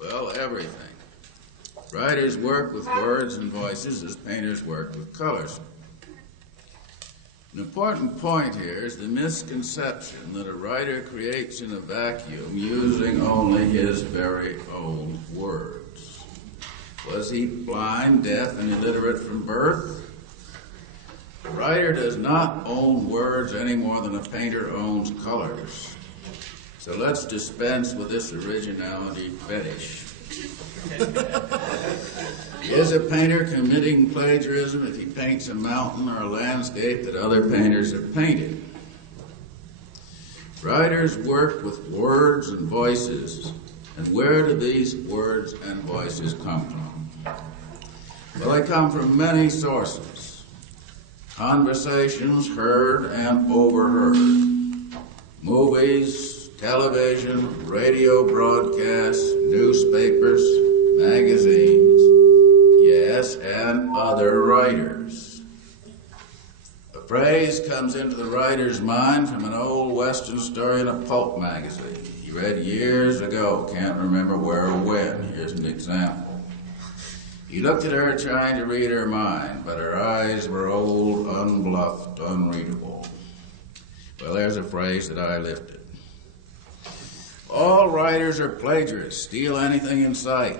Well, everything. Writers work with words and voices as painters work with colors. An important point here is the misconception that a writer creates in a vacuum using only his very own words. Was he blind, deaf, and illiterate from birth? A writer does not own words any more than a painter owns colors. So let's dispense with this originality fetish. Is a painter committing plagiarism if he paints a mountain or a landscape that other painters have painted? Writers work with words and voices, and where do these words and voices come from? Well, they come from many sources. Conversations heard and overheard. Movies, television, radio broadcasts, newspapers, magazines, yes, and other writers. A phrase comes into the writer's mind from an old Western story in a pulp magazine he read years ago, can't remember where or when. Here's an example. He looked at her trying to read her mind, but her eyes were old, unbluffed, unreadable. Well, there's a phrase that I lifted. All writers are plagiarists, steal anything in sight.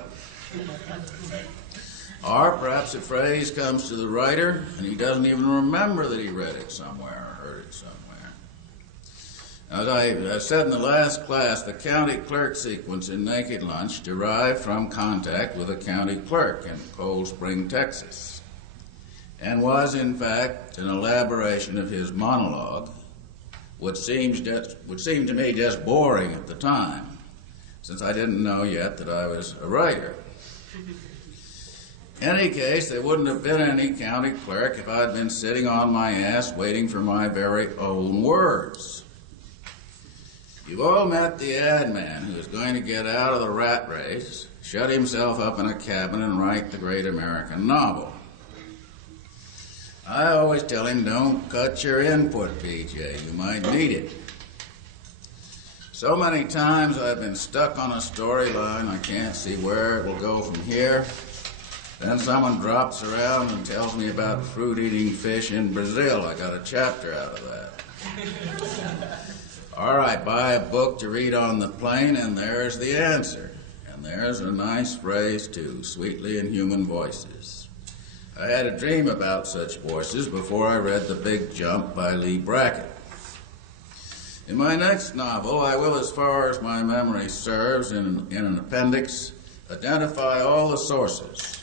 Or perhaps a phrase comes to the writer and he doesn't even remember that he read it somewhere or heard it somewhere. As I said in the last class, the county clerk sequence in Naked Lunch derived from contact with a county clerk in Cold Spring, Texas, and was in fact an elaboration of his monologue, which seemed to me just boring at the time, since I didn't know yet that I was a writer. In any case, there wouldn't have been any county clerk if I'd been sitting on my ass waiting for my very own words. You've all met the ad man who's going to get out of the rat race, shut himself up in a cabin, and write the great American novel. I always tell him, don't cut your input, PJ. You might need it. So many times I've been stuck on a storyline, I can't see where it will go from here. Then someone drops around and tells me about fruit-eating fish in Brazil. I got a chapter out of that. All right, buy a book to read on the plane, and there's the answer. And there's a nice phrase, too, sweetly in human voices. I had a dream about such voices before I read The Big Jump by Lee Brackett. In my next novel, I will, as far as my memory serves, in an appendix, identify all the sources,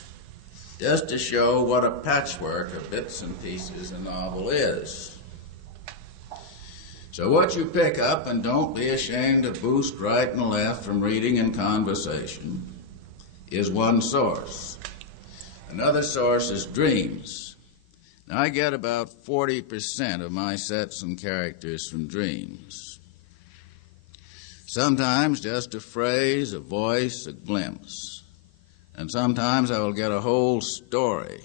just to show what a patchwork of bits and pieces a novel is. So what you pick up, and don't be ashamed to boost right and left from reading and conversation, is one source. Another source is dreams. Now, I get about 40% of my sets and characters from dreams. Sometimes just a phrase, a voice, a glimpse. And sometimes I will get a whole story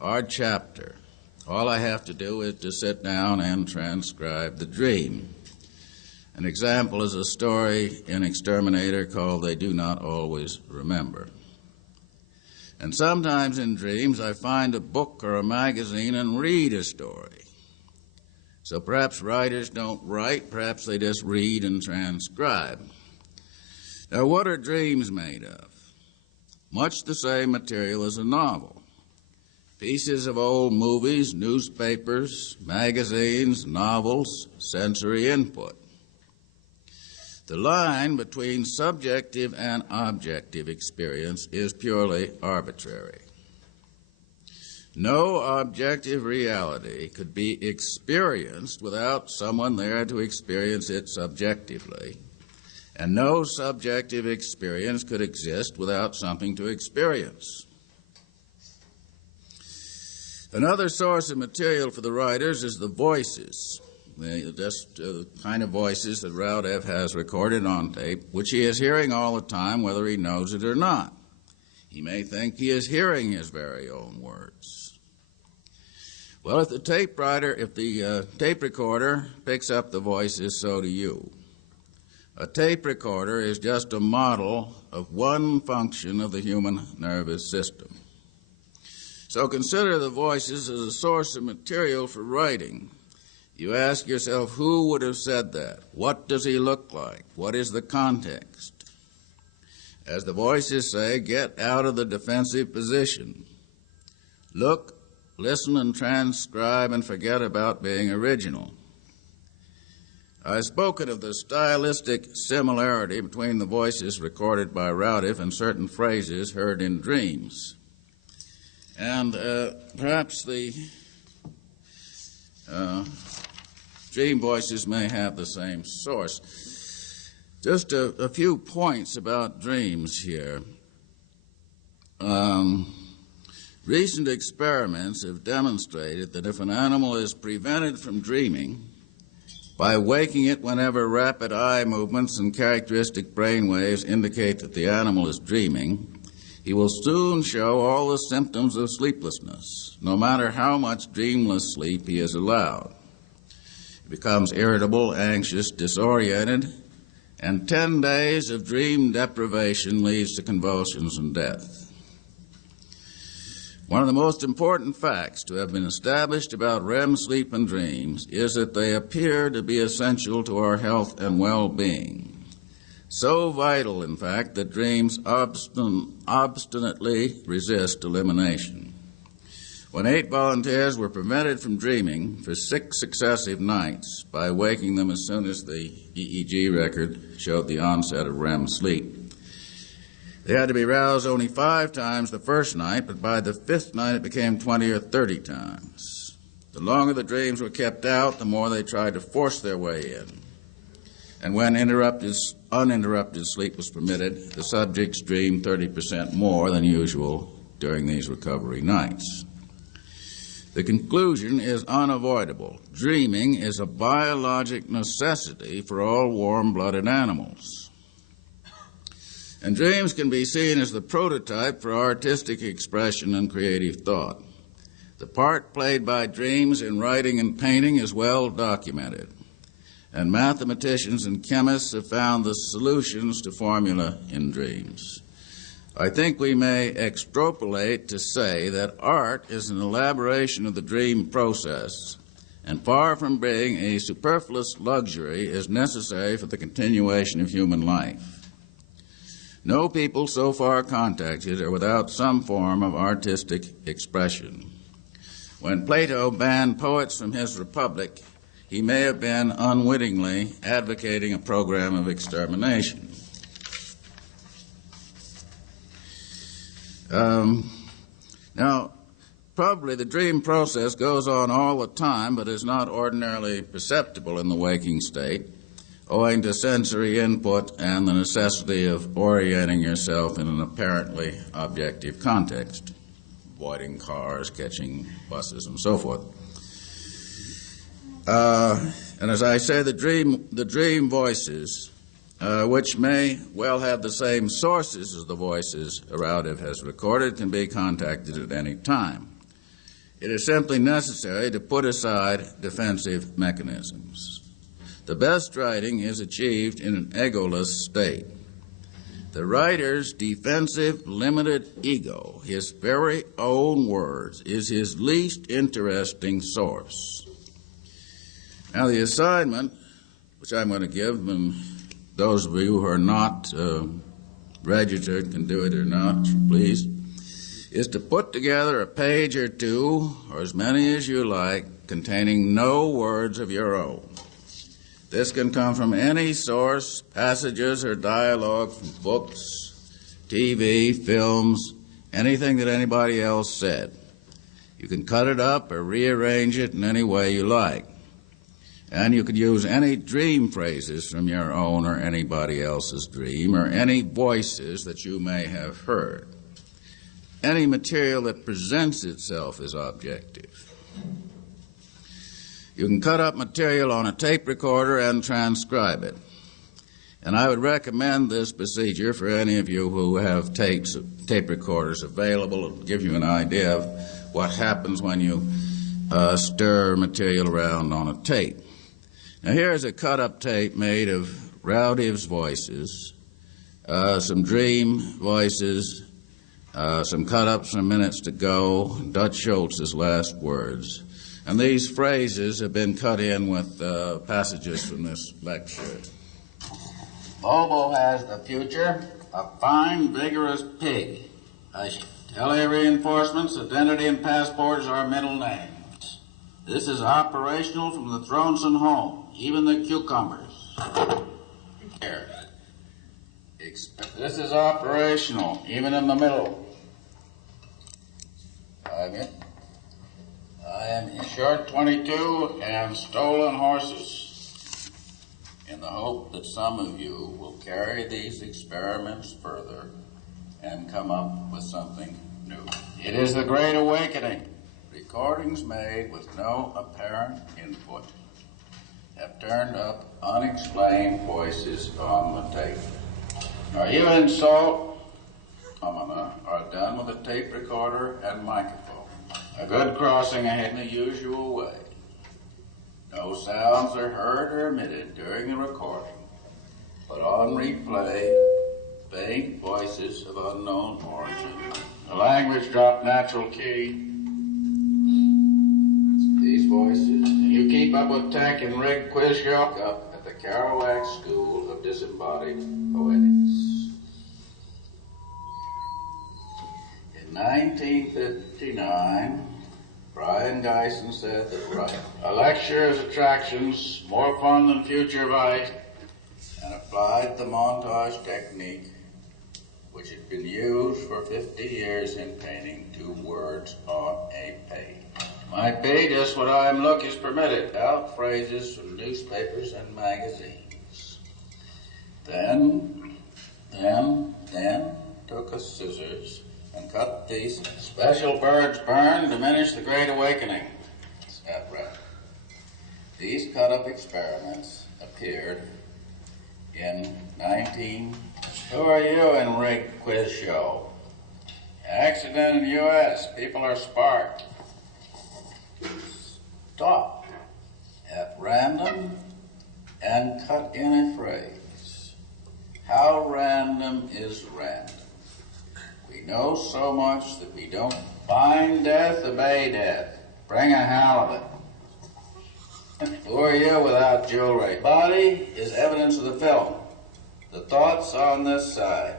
or chapter. All I have to do is to sit down and transcribe the dream. An example is a story in Exterminator called They Do Not Always Remember. And sometimes in dreams I find a book or a magazine and read a story. So perhaps writers don't write, perhaps they just read and transcribe. Now, what are dreams made of? Much the same material as a novel. Pieces of old movies, newspapers, magazines, novels, sensory input. The line between subjective and objective experience is purely arbitrary. No objective reality could be experienced without someone there to experience it subjectively, and no subjective experience could exist without something to experience. Another source of material for the writers is the voices. The kind of voices that Raudev has recorded on tape, which he is hearing all the time, whether he knows it or not. He may think he is hearing his very own words. Well, if the tape recorder picks up the voices, so do you. A tape recorder is just a model of one function of the human nervous system. So consider the voices as a source of material for writing. You ask yourself, who would have said that? What does he look like? What is the context? As the voices say, get out of the defensive position. Look, listen, and transcribe, and forget about being original. I've spoken of the stylistic similarity between the voices recorded by Raudive and certain phrases heard in dreams. And perhaps the dream voices may have the same source. Just a few points about dreams here. Recent experiments have demonstrated that if an animal is prevented from dreaming by waking it whenever rapid eye movements and characteristic brain waves indicate that the animal is dreaming, he will soon show all the symptoms of sleeplessness, no matter how much dreamless sleep he is allowed. He becomes irritable, anxious, disoriented, and 10 days of dream deprivation leads to convulsions and death. One of the most important facts to have been established about REM sleep and dreams is that they appear to be essential to our health and well-being. So vital, in fact, that dreams obstinately resist elimination. When 8 volunteers were prevented from dreaming for 6 successive nights by waking them as soon as the EEG record showed the onset of REM sleep, they had to be roused only 5 times the first night, but by the 5th night it became 20 or 30 times. The longer the dreams were kept out, the more they tried to force their way in. And when uninterrupted sleep was permitted, the subjects dreamed 30% more than usual during these recovery nights. The conclusion is unavoidable. Dreaming is a biologic necessity for all warm-blooded animals. And dreams can be seen as the prototype for artistic expression and creative thought. The part played by dreams in writing and painting is well documented, and mathematicians and chemists have found the solutions to formula in dreams. I think we may extrapolate to say that art is an elaboration of the dream process, and far from being a superfluous luxury, is necessary for the continuation of human life. No people so far contacted are without some form of artistic expression. When Plato banned poets from his Republic, he may have been unwittingly advocating a program of extermination. Now, probably the dream process goes on all the time, but is not ordinarily perceptible in the waking state, owing to sensory input and the necessity of orienting yourself in an apparently objective context, avoiding cars, catching buses, and so forth. And as I say, the dream voices, which may well have the same sources as the voices Raudive has recorded, can be contacted at any time. It is simply necessary to put aside defensive mechanisms. The best writing is achieved in an egoless state. The writer's defensive, limited ego, his very own words, is his least interesting source. Now, the assignment, which I'm going to give, and those of you who are not registered can do it or not, please, is to put together a page or two, or as many as you like, containing no words of your own. This can come from any source, passages or dialogue from books, TV, films, anything that anybody else said. You can cut it up or rearrange it in any way you like. And you could use any dream phrases from your own or anybody else's dream, or any voices that you may have heard. Any material that presents itself as objective. You can cut up material on a tape recorder and transcribe it. And I would recommend this procedure for any of you who have tape recorders available. It'll give you an idea of what happens when you stir material around on a tape. Now, here's a cut-up tape made of relatives' voices, some dream voices, some cut-ups from Minutes to Go, Dutch Schultz's last words. And these phrases have been cut in with passages from this lecture. Bobo has the future, a fine, vigorous pig. Tele reinforcements, identity, and passports are middle names. This is operational from the Thronson home, even the cucumbers. Here. This is operational, even in the middle. I am short 22 and stolen horses, in the hope that some of you will carry these experiments further and come up with something new. It is the Great Awakening. Recordings made with no apparent input have turned up unexplained voices on the tape. Are you in Salt? Phenomena are done with a tape recorder and microphone. A good crossing ahead in the usual way. No sounds are heard or emitted during the recording, but on replay, faint voices of unknown origin. The language dropped natural key. These voices, you keep up with Tech and Rig Quiz Show up at the Kerouac School of Disembodied Poetics. In 1959, Brian Geisen said that right. A lecture's attractions, more fun than future light, and applied the montage technique, which had been used for 50 years in painting 2 words on a page. Might be just what I'm look is permitted, out phrases from newspapers and magazines. Then took a scissors and cut these special birds burn, diminish the Great Awakening. At rep. These cut-up experiments appeared in Who are you in Rig Quiz Show? Accident in U.S. People are sparked. Stop at random and cut in a phrase. How random is random? We know so much that we don't find death, obey death. Bring a halibut. Who are you without jewelry? Body is evidence of the film. The thoughts on this side.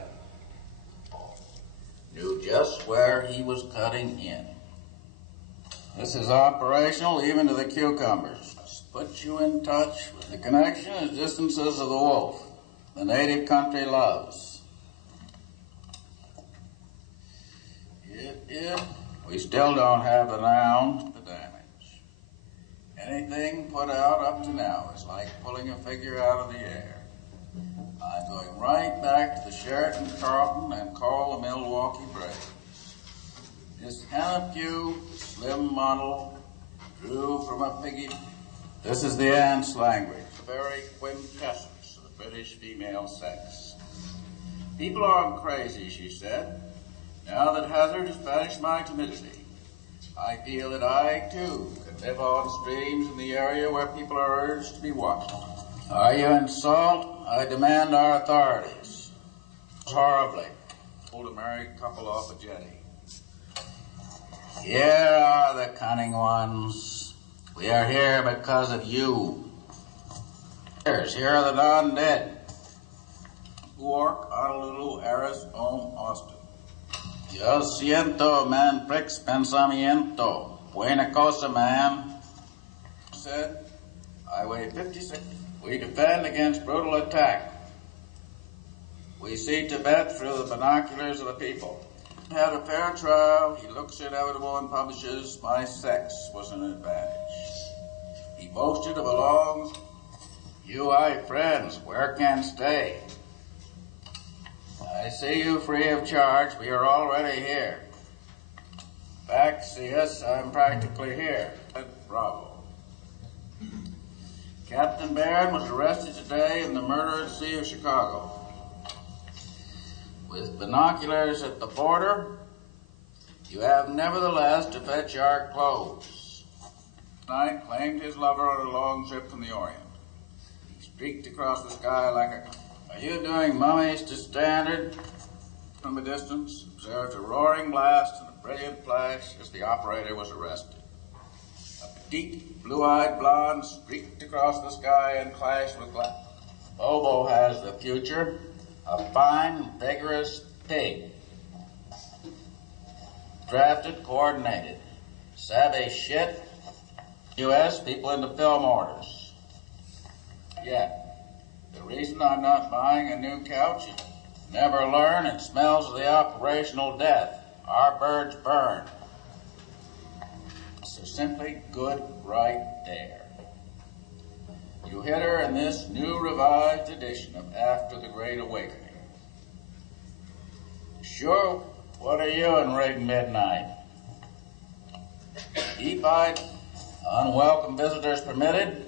Knew just where he was cutting in. This is operational even to the cucumbers. Put you in touch with the connection and distances of the wolf, the native country loves. We still don't have the noun, the damage. Anything put out up to now is like pulling a figure out of the air. I'm going right back to the Sheraton Carlton and call the Milwaukee Braves. Miss Hannah Pugh, the slim model, drew from a piggy. This is the ants' language, the very quintessence of the British female sex. People aren't crazy, she said. Now that Hazard has banished my timidity, I feel that I, too, can live on streams in the area where people are urged to be watched. Are you in Salt? I demand our authorities. Horribly. Pulled a married couple off a jetty. Here are the cunning ones. We are here because of you. Here are the non-dead. Quark, Honolulu, Aris, Austin. Yo siento, man, prex pensamiento. Buena cosa, man. Said, I weigh 56. We defend against brutal attack. We see Tibet through the binoculars of the people. Had a fair trial. He looks inevitable and publishes, my sex was an advantage. He boasted of a long, UI friends, where can stay? I see you free of charge. We are already here. Back, see us. I'm practically here. Bravo. Captain Barron was arrested today in the murder at sea of Chicago. With binoculars at the border, you have nevertheless to fetch our clothes. Tonight claimed his lover on a long trip from the Orient. He's streaked across the sky like a... Are you doing mummies to standard? From a distance, observed a roaring blast and a brilliant flash as the operator was arrested. A petite, blue-eyed blonde streaked across the sky and clashed with glass. Bobo has the future, a fine, vigorous pig. Drafted, coordinated. Savvy shit. U.S. people into film orders. Yet, the reason I'm not buying a new couch is never learn it smells of the operational death. Our birds burn. So simply good right there. You hit her in this new revised edition of After the Great Awakening. Sure, what are you in Rig Midnight? Deep-eyed, unwelcome visitors permitted.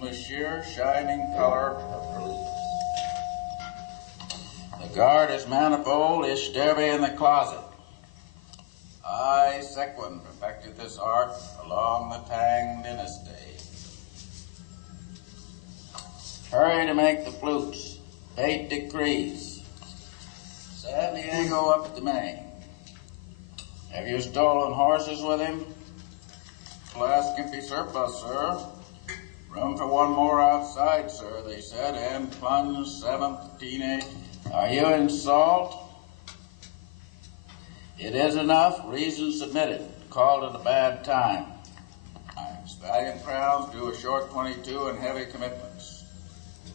The sheer shining color of police. The guard is manifold, is sturdy in the closet. I, Sequin, perfected this art along the Tang dynasty. Hurry to make the flutes. Fate decrees. San Diego up to Maine. Have you stolen horses with him? Class can be surplus, sir. Room for one more outside, sir, they said, and plunge 7th teenage. Are you in salt? It is enough. Reason submitted. Called it a bad time. Stallion crowns do a short 22 and heavy commitments.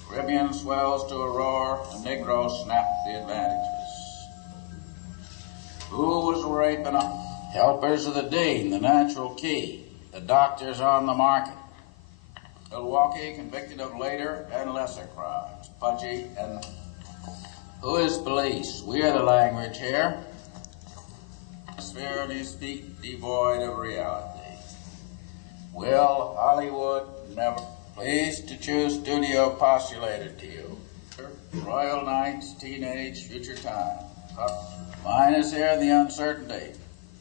Caribbean swells to a roar. The Negro snapped the advantages. Who was raping them? Helpers of the Dean, the natural key. The doctors on the market. Milwaukee convicted of later and lesser crimes. Pudgy and... Who is police? We are the language here. Sphere these feet devoid of reality. Will Hollywood never... Pleased to choose studio postulated to you. Royal Knights, teenage, future time. Mine is here in the uncertainty.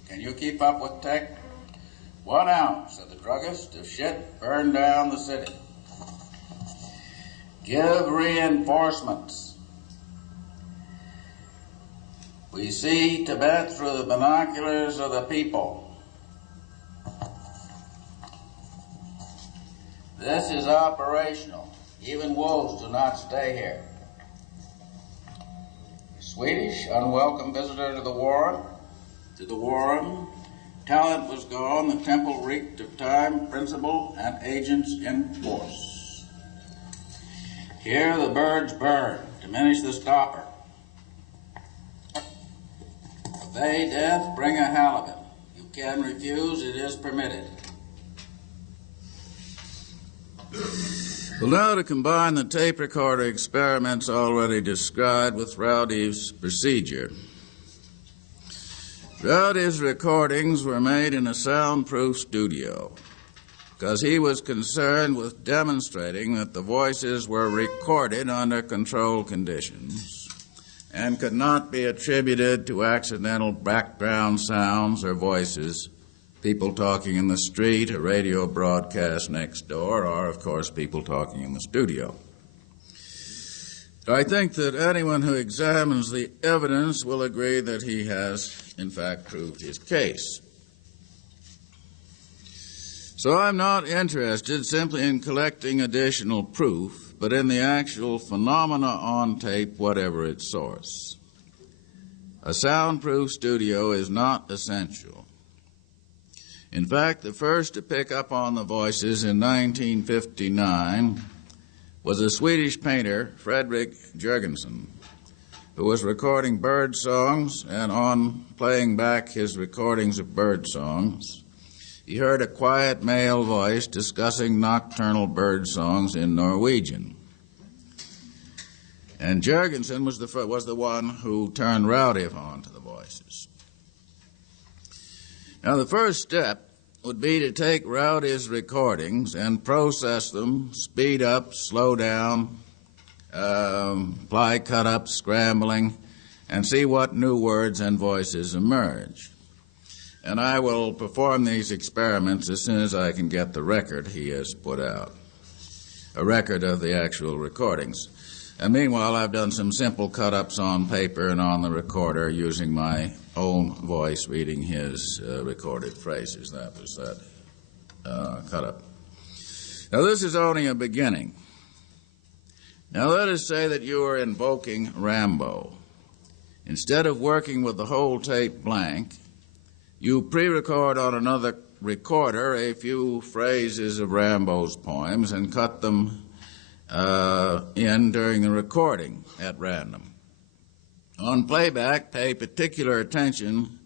Can you keep up with tech? 1 ounce of the druggist of shit burned down the city. Give reinforcements. We see Tibet through the binoculars of the people. This is operational. Even wolves do not stay here. Swedish, unwelcome visitor to the Warren. Talent was gone, the temple reeked of time, principle, and agents in force. Here the birds burn, diminish the stopper. Obey death, bring a halibut. You can refuse, it is permitted. Well, now to combine the tape recorder experiments already described with Rowdy's procedure. Rowdy's recordings were made in a soundproof studio because he was concerned with demonstrating that the voices were recorded under controlled conditions and could not be attributed to accidental background sounds or voices, people talking in the street, a radio broadcast next door, or, of course, people talking in the studio. I think that anyone who examines the evidence will agree that he has, in fact, proved his case. So I'm not interested simply in collecting additional proof, but in the actual phenomena on tape, whatever its source. A soundproof studio is not essential. In fact, the first to pick up on the voices in 1959 was a Swedish painter, Fredrik Jurgensen, who was recording bird songs, and on playing back his recordings of bird songs, he heard a quiet male voice discussing nocturnal bird songs in Norwegian. And Jurgensen was the one who turned Rowdy on to the voices. Now, the first step would be to take Rowdy's recordings and process them, speed up, slow down, apply cut-ups, scrambling, and see what new words and voices emerge. And I will perform these experiments as soon as I can get the record he has put out. a record of the actual recordings. And meanwhile, I've done some simple cut-ups on paper and on the recorder using my own voice reading his recorded phrases. That was that cut-up. Now, this is only a beginning. Now, let us say that you are invoking Rambo. Instead of working with the whole tape blank, you pre-record on another recorder a few phrases of Rambo's poems and cut them in during the recording at random. On playback, pay particular attention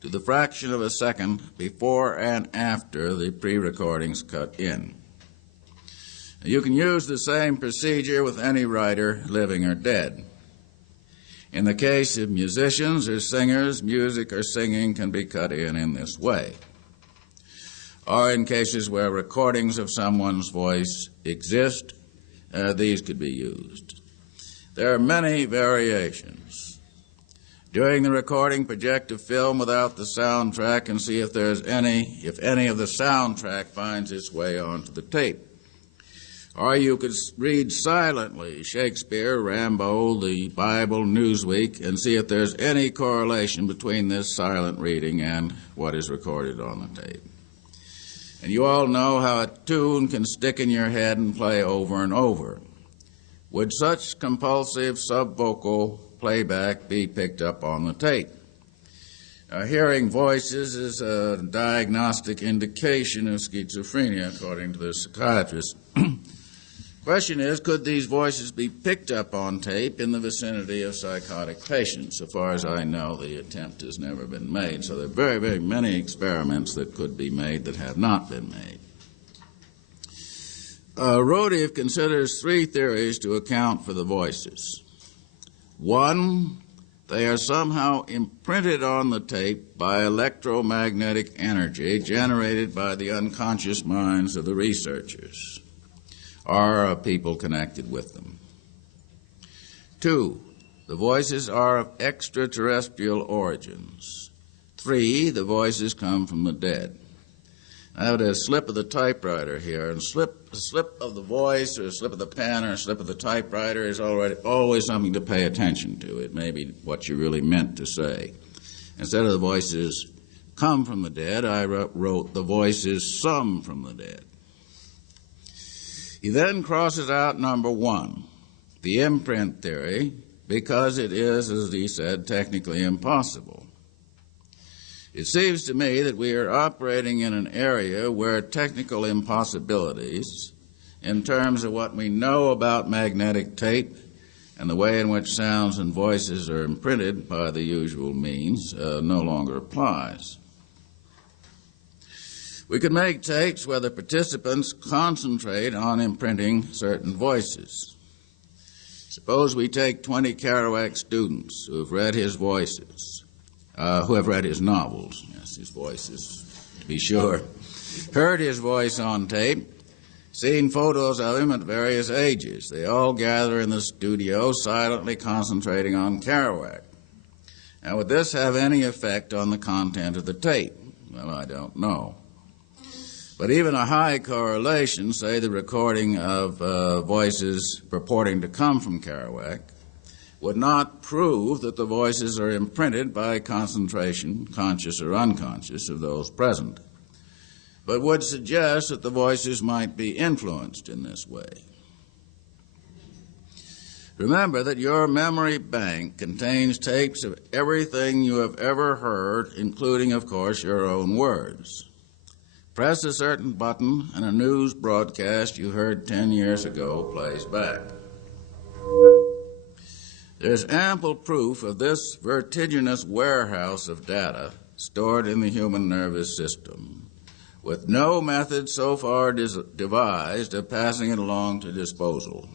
to the fraction of a second before and after the pre-recordings cut in. You can use the same procedure with any writer, living or dead. In the case of musicians or singers, music or singing can be cut in this way. Or in cases where recordings of someone's voice exist, these could be used. There are many variations. During the recording, project a film without the soundtrack and see if any of the soundtrack finds its way onto the tape. Or you could read silently Shakespeare, Rambo, the Bible, Newsweek, and see if there's any correlation between this silent reading and what is recorded on the tape. And you all know how a tune can stick in your head and play over and over. Would such compulsive subvocal playback be picked up on the tape? Hearing voices is a diagnostic indication of schizophrenia, according to the psychiatrist. Question is, could these voices be picked up on tape in the vicinity of psychotic patients? So far as I know, the attempt has never been made. So there are very, very many experiments that could be made that have not been made. Rodev considers three theories to account for the voices. One, they are somehow imprinted on the tape by electromagnetic energy generated by the unconscious minds of the researchers or people connected with them. Two, the voices are of extraterrestrial origins. Three, the voices come from the dead. I have a slip of the typewriter here, and a slip of the voice or a slip of the pen or a slip of the typewriter is always something to pay attention to. It may be what you really meant to say. Instead of the voices come from the dead, I wrote the voices some from the dead. He then crosses out number one, the imprint theory, because it is, as he said, technically impossible. It seems to me that we are operating in an area where technical impossibilities, in terms of what we know about magnetic tape and the way in which sounds and voices are imprinted by the usual means, no longer applies. We could make tapes where the participants concentrate on imprinting certain voices. Suppose we take 20 Kerouac students who have read his voices, who have read his novels, yes, his voices, to be sure, heard his voice on tape, seen photos of him at various ages. They all gather in the studio silently concentrating on Kerouac. Now, would this have any effect on the content of the tape? Well, I don't know. But even a high correlation, say the recording of voices purporting to come from Kerouac, would not prove that the voices are imprinted by concentration, conscious or unconscious, of those present, but would suggest that the voices might be influenced in this way. Remember that your memory bank contains tapes of everything you have ever heard, including, of course, your own words. Press a certain button and a news broadcast you heard 10 years ago plays back. There's ample proof of this vertiginous warehouse of data stored in the human nervous system, with no method so far devised of passing it along to disposal.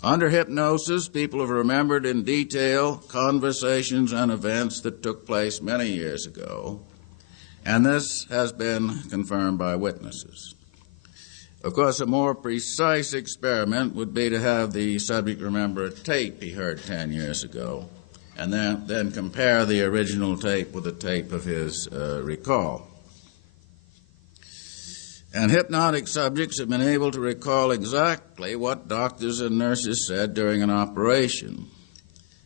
Under hypnosis, people have remembered in detail conversations and events that took place many years ago, and this has been confirmed by witnesses. Of course, a more precise experiment would be to have the subject remember a tape he heard 10 years ago, and then compare the original tape with a tape of his recall. And hypnotic subjects have been able to recall exactly what doctors and nurses said during an operation.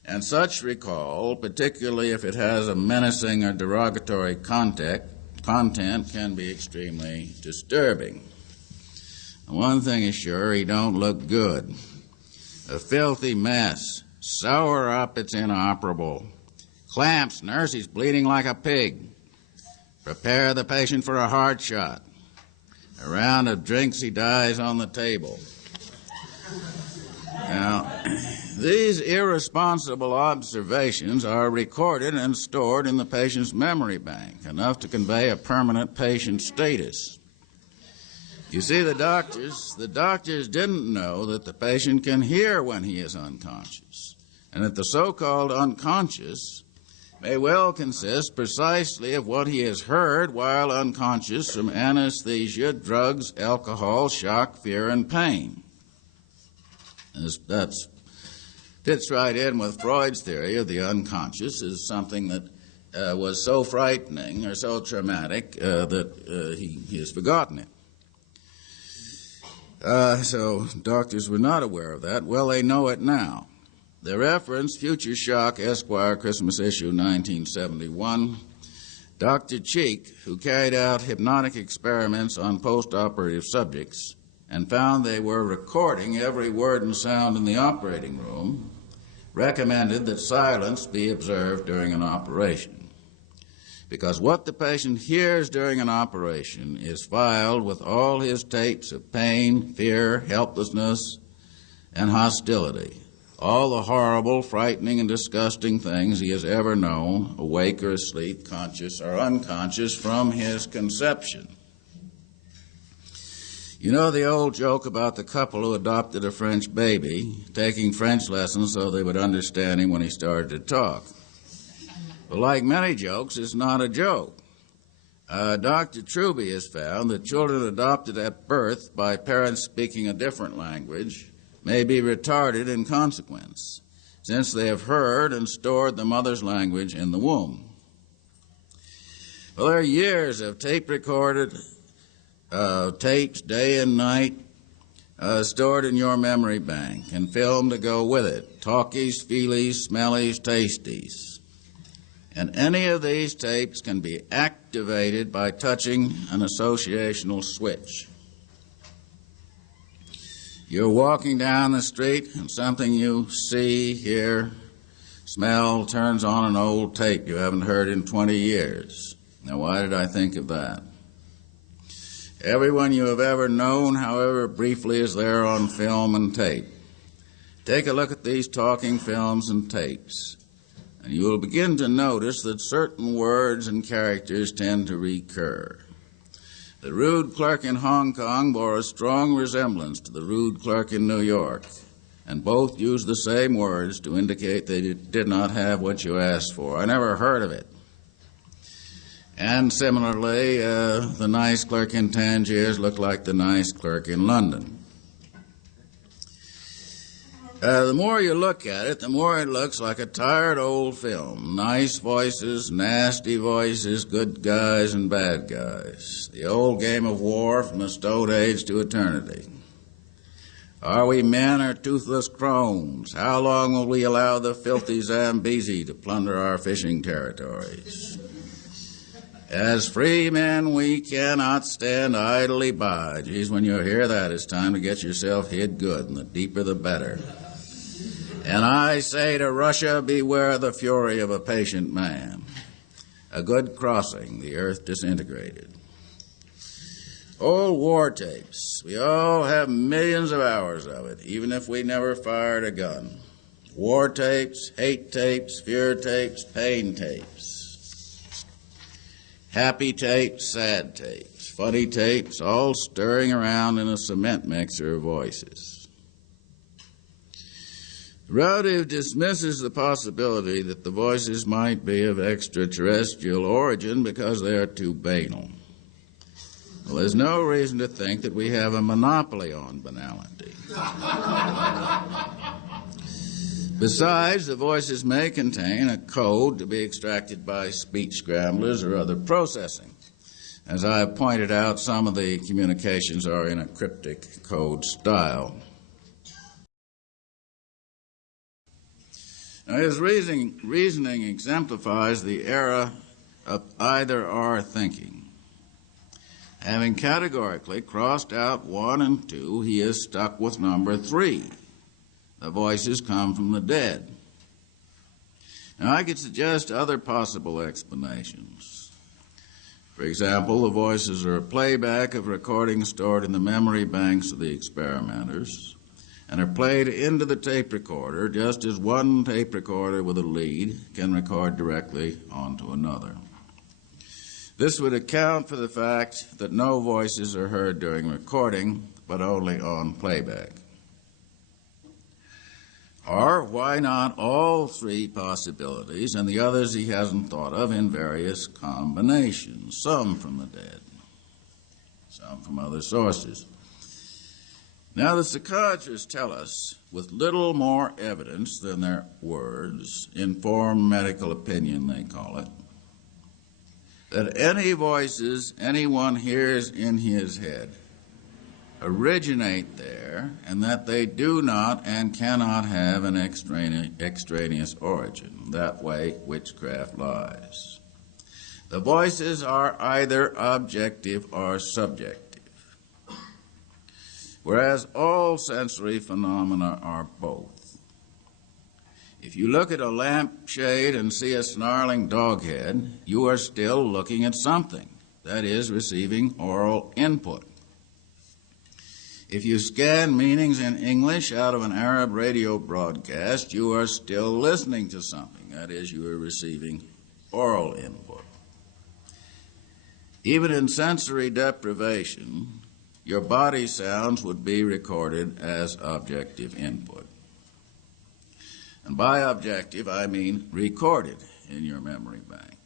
And such recall, particularly if it has a menacing or derogatory content, can be extremely disturbing. One thing is sure, he don't look good. A filthy mess. Sew her up, it's inoperable. Clamps, nurse, he's bleeding like a pig. Prepare the patient for a heart shot. A round of drinks, he dies on the table. Now, these irresponsible observations are recorded and stored in the patient's memory bank, enough to convey a permanent patient status. You see, the doctors didn't know that the patient can hear when he is unconscious, and that the so-called unconscious may well consist precisely of what he has heard while unconscious from anesthesia, drugs, alcohol, shock, fear, and pain. That fits right in with Freud's theory of the unconscious as something that was so frightening or so traumatic that he has forgotten it. So doctors were not aware of that. Well, they know it now. The reference, Future Shock, Esquire, Christmas issue, 1971. Dr. Cheek, who carried out hypnotic experiments on post-operative subjects and found they were recording every word and sound in the operating room, recommended that silence be observed during an operation. Because what the patient hears during an operation is filed with all his tapes of pain, fear, helplessness, and hostility. All the horrible, frightening, and disgusting things he has ever known, awake or asleep, conscious or unconscious, from his conception. You know the old joke about the couple who adopted a French baby, taking French lessons so they would understand him when he started to talk. Well, like many jokes, it's not a joke. Dr. Truby has found that children adopted at birth by parents speaking a different language may be retarded in consequence, since they have heard and stored the mother's language in the womb. Well, there are years of tape-recorded tapes, day and night, stored in your memory bank, and film to go with it, talkies, feelies, smellies, tasties. And any of these tapes can be activated by touching an associational switch. You're walking down the street and something you see, hear, smell turns on an old tape you haven't heard in 20 years. Now, why did I think of that? Everyone you have ever known, however briefly, is there on film and tape. Take a look at these talking films and tapes, and you will begin to notice that certain words and characters tend to recur. The rude clerk in Hong Kong bore a strong resemblance to the rude clerk in New York, and both used the same words to indicate they did not have what you asked for. I never heard of it. And similarly, the nice clerk in Tangiers looked like the nice clerk in London. The more you look at it, the more it looks like a tired old film. Nice voices, nasty voices, good guys and bad guys. The old game of war from the Stone Age to eternity. Are we men or toothless crones? How long will we allow the filthy Zambezi to plunder our fishing territories? As free men, we cannot stand idly by. Geez, when you hear that, it's time to get yourself hid good, and the deeper the better. And I say to Russia, beware the fury of a patient man. A good crossing, the earth disintegrated. Old war tapes. We all have millions of hours of it, even if we never fired a gun. War tapes, hate tapes, fear tapes, pain tapes. Happy tapes, sad tapes, funny tapes, all stirring around in a cement mixer of voices. Raudive dismisses the possibility that the voices might be of extraterrestrial origin because they are too banal. Well, there's no reason to think that we have a monopoly on banality. Besides, the voices may contain a code to be extracted by speech scramblers or other processing. As I have pointed out, some of the communications are in a cryptic code style. Now, his reasoning exemplifies the era of either-or thinking. Having categorically crossed out 1 and 2, he is stuck with number 3. The voices come from the dead. Now, I could suggest other possible explanations. For example, the voices are a playback of recordings stored in the memory banks of the experimenters and are played into the tape recorder just as one tape recorder with a lead can record directly onto another. This would account for the fact that no voices are heard during recording, but only on playback. Or why not all 3 possibilities and the others he hasn't thought of in various combinations, some from the dead, some from other sources. Now, the psychiatrists tell us, with little more evidence than their words, informed medical opinion they call it, that any voices anyone hears in his head originate there, and that they do not and cannot have an extraneous origin. That way, witchcraft lies. The voices are either objective or subjective, whereas all sensory phenomena are both. If you look at a lampshade and see a snarling dog head, you are still looking at something, that is, receiving oral input. If you scan meanings in English out of an Arab radio broadcast, you are still listening to something, that is, you are receiving oral input. Even in sensory deprivation, your body sounds would be recorded as objective input. And by objective, I mean recorded in your memory bank.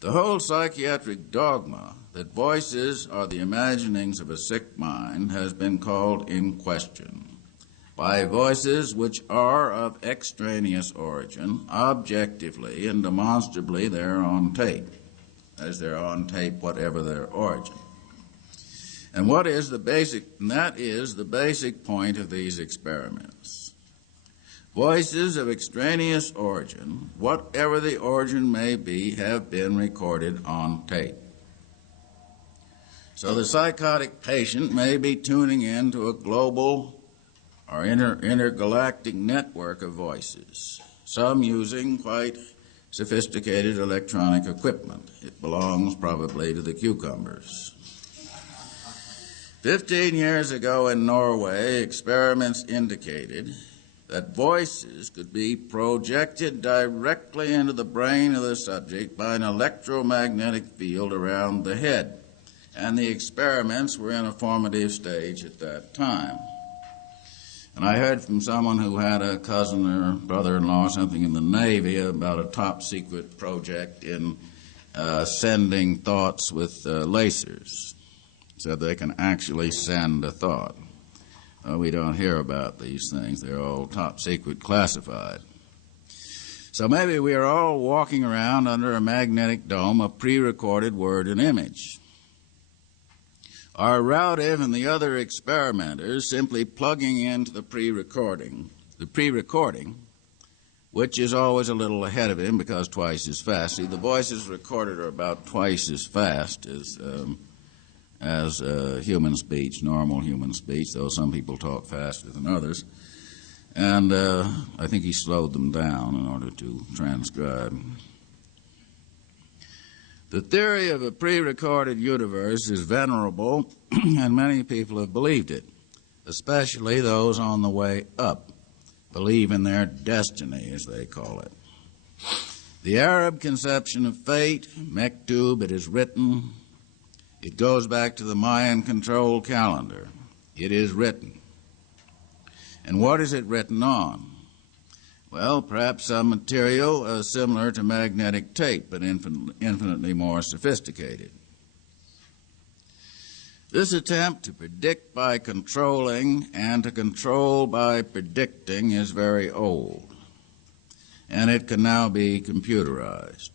The whole psychiatric dogma that voices are the imaginings of a sick mind has been called in question by voices which are of extraneous origin, objectively and demonstrably they're on tape, as they're on tape whatever their origin. And that is the basic point of these experiments. Voices of extraneous origin, whatever the origin may be, have been recorded on tape. So the psychotic patient may be tuning in to a global or intergalactic network of voices, some using quite sophisticated electronic equipment. It belongs probably to the cucumbers. 15 years ago in Norway, experiments indicated that voices could be projected directly into the brain of the subject by an electromagnetic field around the head, and the experiments were in a formative stage at that time. And I heard from someone who had a cousin or brother-in-law or something in the Navy about a top-secret project in sending thoughts with lasers, so they can actually send a thought. We don't hear about these things. They're all top secret classified. So maybe we are all walking around under a magnetic dome of pre-recorded word and image. Are Raudive and the other experimenters simply plugging into the pre-recording, which is always a little ahead of him because twice as fast. See, the voices recorded are about twice as fast as human speech, normal human speech, though some people talk faster than others. And I think he slowed them down in order to transcribe. The theory of a pre-recorded universe is venerable, and many people have believed it, especially those on the way up, believe in their destiny, as they call it. The Arab conception of fate, mektub, it is written. It goes back to the Mayan control calendar. It is written. And what is it written on? Well, perhaps some material similar to magnetic tape, but infinitely more sophisticated. This attempt to predict by controlling and to control by predicting is very old, and it can now be computerized.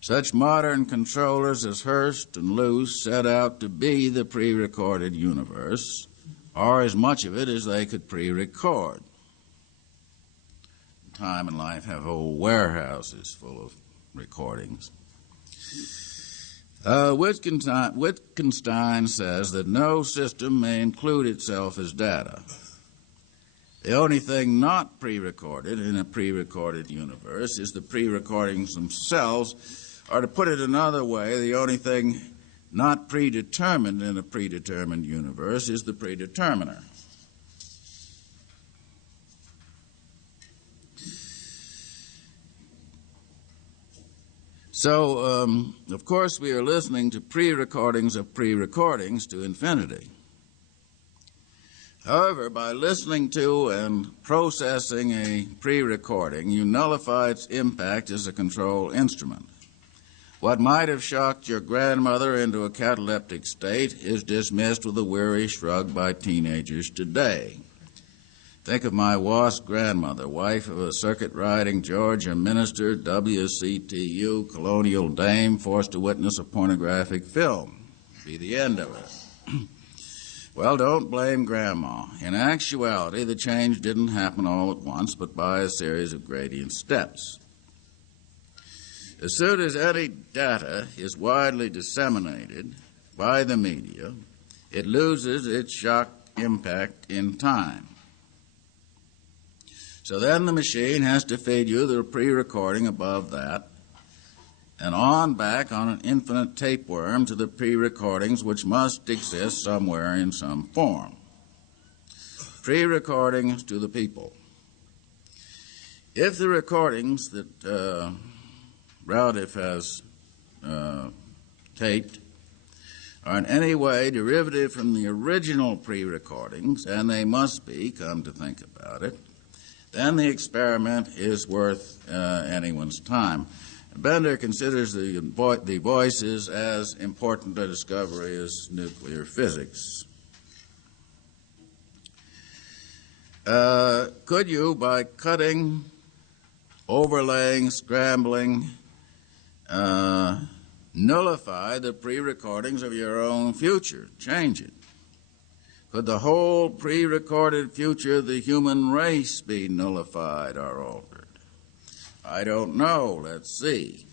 Such modern controllers as Hearst and Luce set out to be the pre-recorded universe, or as much of it as they could pre-record. Time and Life have whole warehouses full of recordings. Wittgenstein says that no system may include itself as data. The only thing not pre-recorded in a pre-recorded universe is the pre-recordings themselves, or to put it another way, the only thing not predetermined in a predetermined universe is the predeterminer. So, of course, we are listening to pre-recordings of pre-recordings to infinity. However, by listening to and processing a pre-recording, you nullify its impact as a control instrument. What might have shocked your grandmother into a cataleptic state is dismissed with a weary shrug by teenagers today. Think of my wasp grandmother, wife of a circuit-riding Georgia minister, WCTU, colonial dame, forced to witness a pornographic film. Be the end of it. Well, don't blame Grandma. In actuality, the change didn't happen all at once, but by a series of gradient steps. As soon as any data is widely disseminated by the media, it loses its shock impact in time. So then the machine has to feed you the pre-recording above that, and on back on an infinite tapeworm to the pre-recordings which must exist somewhere in some form. Pre-recordings to the people. If the recordings that Raudive has taped are in any way derivative from the original pre-recordings, and they must be, come to think about it, then the experiment is worth anyone's time. Bender considers the voices as important a discovery as nuclear physics. Could you, by cutting, overlaying, scrambling, nullify the pre-recordings of your own future, change it? Could the whole pre-recorded future of the human race be nullified or altered? I don't know. Let's see.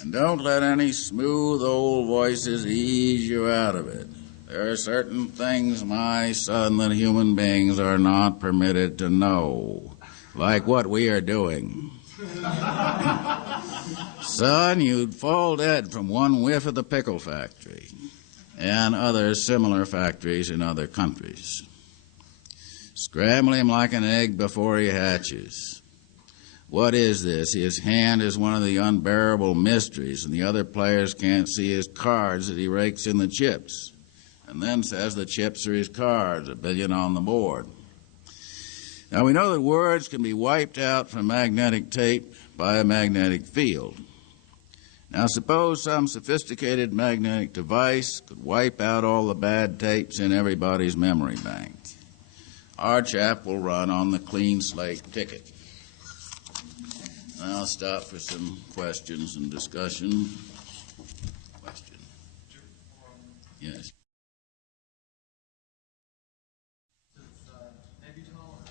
And don't let any smooth old voices ease you out of it. There are certain things, my son, that human beings are not permitted to know, like what we are doing. Son, you'd fall dead from one whiff of the pickle factory and other similar factories in other countries. Scramble him like an egg before he hatches. What is this? His hand is one of the unbearable mysteries, and the other players can't see his cards that he rakes in the chips, and then says the chips are his cards, $1 billion on the board. Now, we know that words can be wiped out from magnetic tape by a magnetic field. Now, suppose some sophisticated magnetic device could wipe out all the bad tapes in everybody's memory bank. Our chap will run on the clean slate ticket. I'll stop for some questions and discussion. Question? Yes. Nebutal or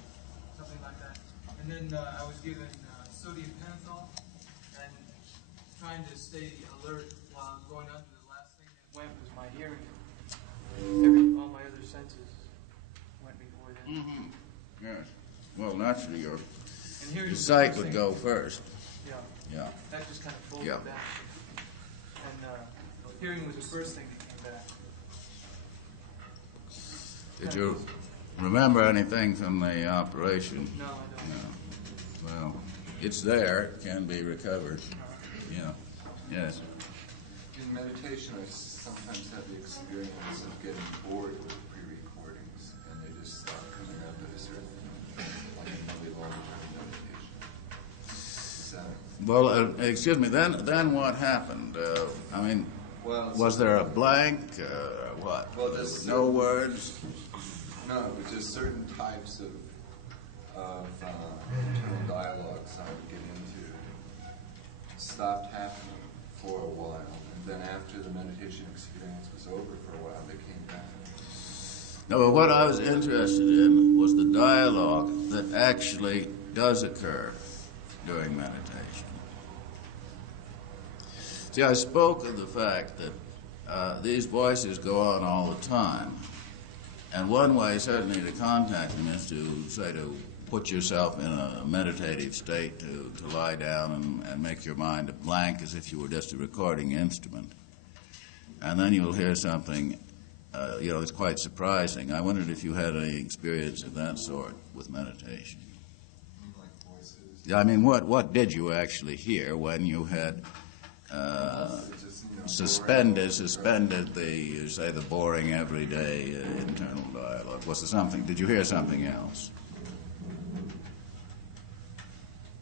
something like that. And then I was given sodium pentothal and trying to stay alert while going under the last thing that went was my hearing. All my other senses went before then. Mm-hmm. Yes. Well, naturally, your sight would go first. Yeah. Yeah. That just kind of folded back. And hearing was the first thing that came back. Did you remember anything from the operation? No, I don't. No. Well, it's there. It can be recovered. Yeah. Yes. In meditation, I sometimes have the experience of getting bored with pre-recordings, and they just stop coming up at a certain point, like in really long-term meditation. Well, excuse me. Then what happened? Was there a blank? What? Well, there's no words. No, it was just certain types of internal dialogues I would get into stopped happening. meditation experience was over for a while, they came back. No, but what I was interested in was the dialogue that actually does occur during meditation. See, I spoke of the fact that these voices go on all the time. And one way, certainly, to contact them is to, say, to put yourself in a meditative state, to lie down and make your mind a blank as if you were just a recording instrument. And then you will hear something, that's quite surprising. I wondered if you had any experience of that sort with meditation. Like voices. Yeah, I mean, what did you actually hear when you had suspended the, say, the boring everyday internal dialogue? Was there something? Did you hear something else?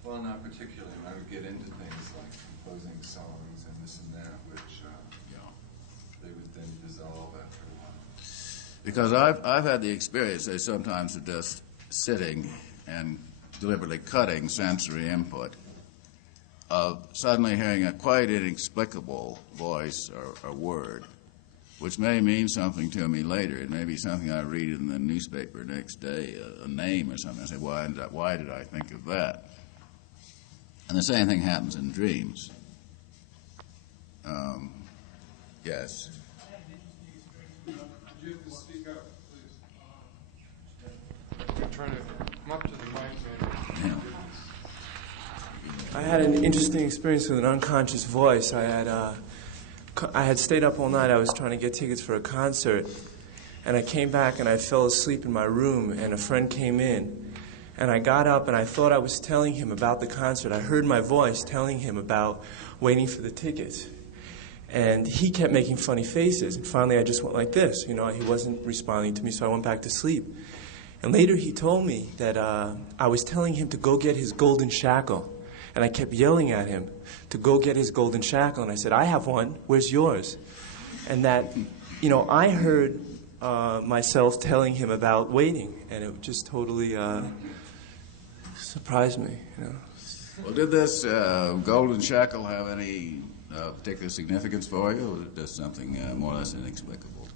Well, not particularly. I would get into things like composing songs and this and that, which they would then dissolve after a while. Because I've had the experience, they sometimes of just sitting and deliberately cutting sensory input, of suddenly hearing a quite inexplicable voice or word, which may mean something to me later. It may be something I read in the newspaper next day, a name or something. I say, why did I think of that? And the same thing happens in dreams. Yes. Speak up, please. Trying to come up to the mic, man. Yeah. I had an interesting experience with an unconscious voice. I had stayed up all night. I was trying to get tickets for a concert, and I came back and I fell asleep in my room, and a friend came in, and I got up and I thought I was telling him about the concert. I heard my voice telling him about waiting for the tickets, and he kept making funny faces, and finally I just went like this. He wasn't responding to me, so I went back to sleep. And later he told me that I was telling him to go get his golden shackle. And I kept yelling at him to go get his golden shackle. And I said, I have one. Where's yours? And that, I heard myself telling him about waiting. And it just totally surprised me. Well, did this golden shackle have any particular significance for you, or was it just something more or less inexplicable?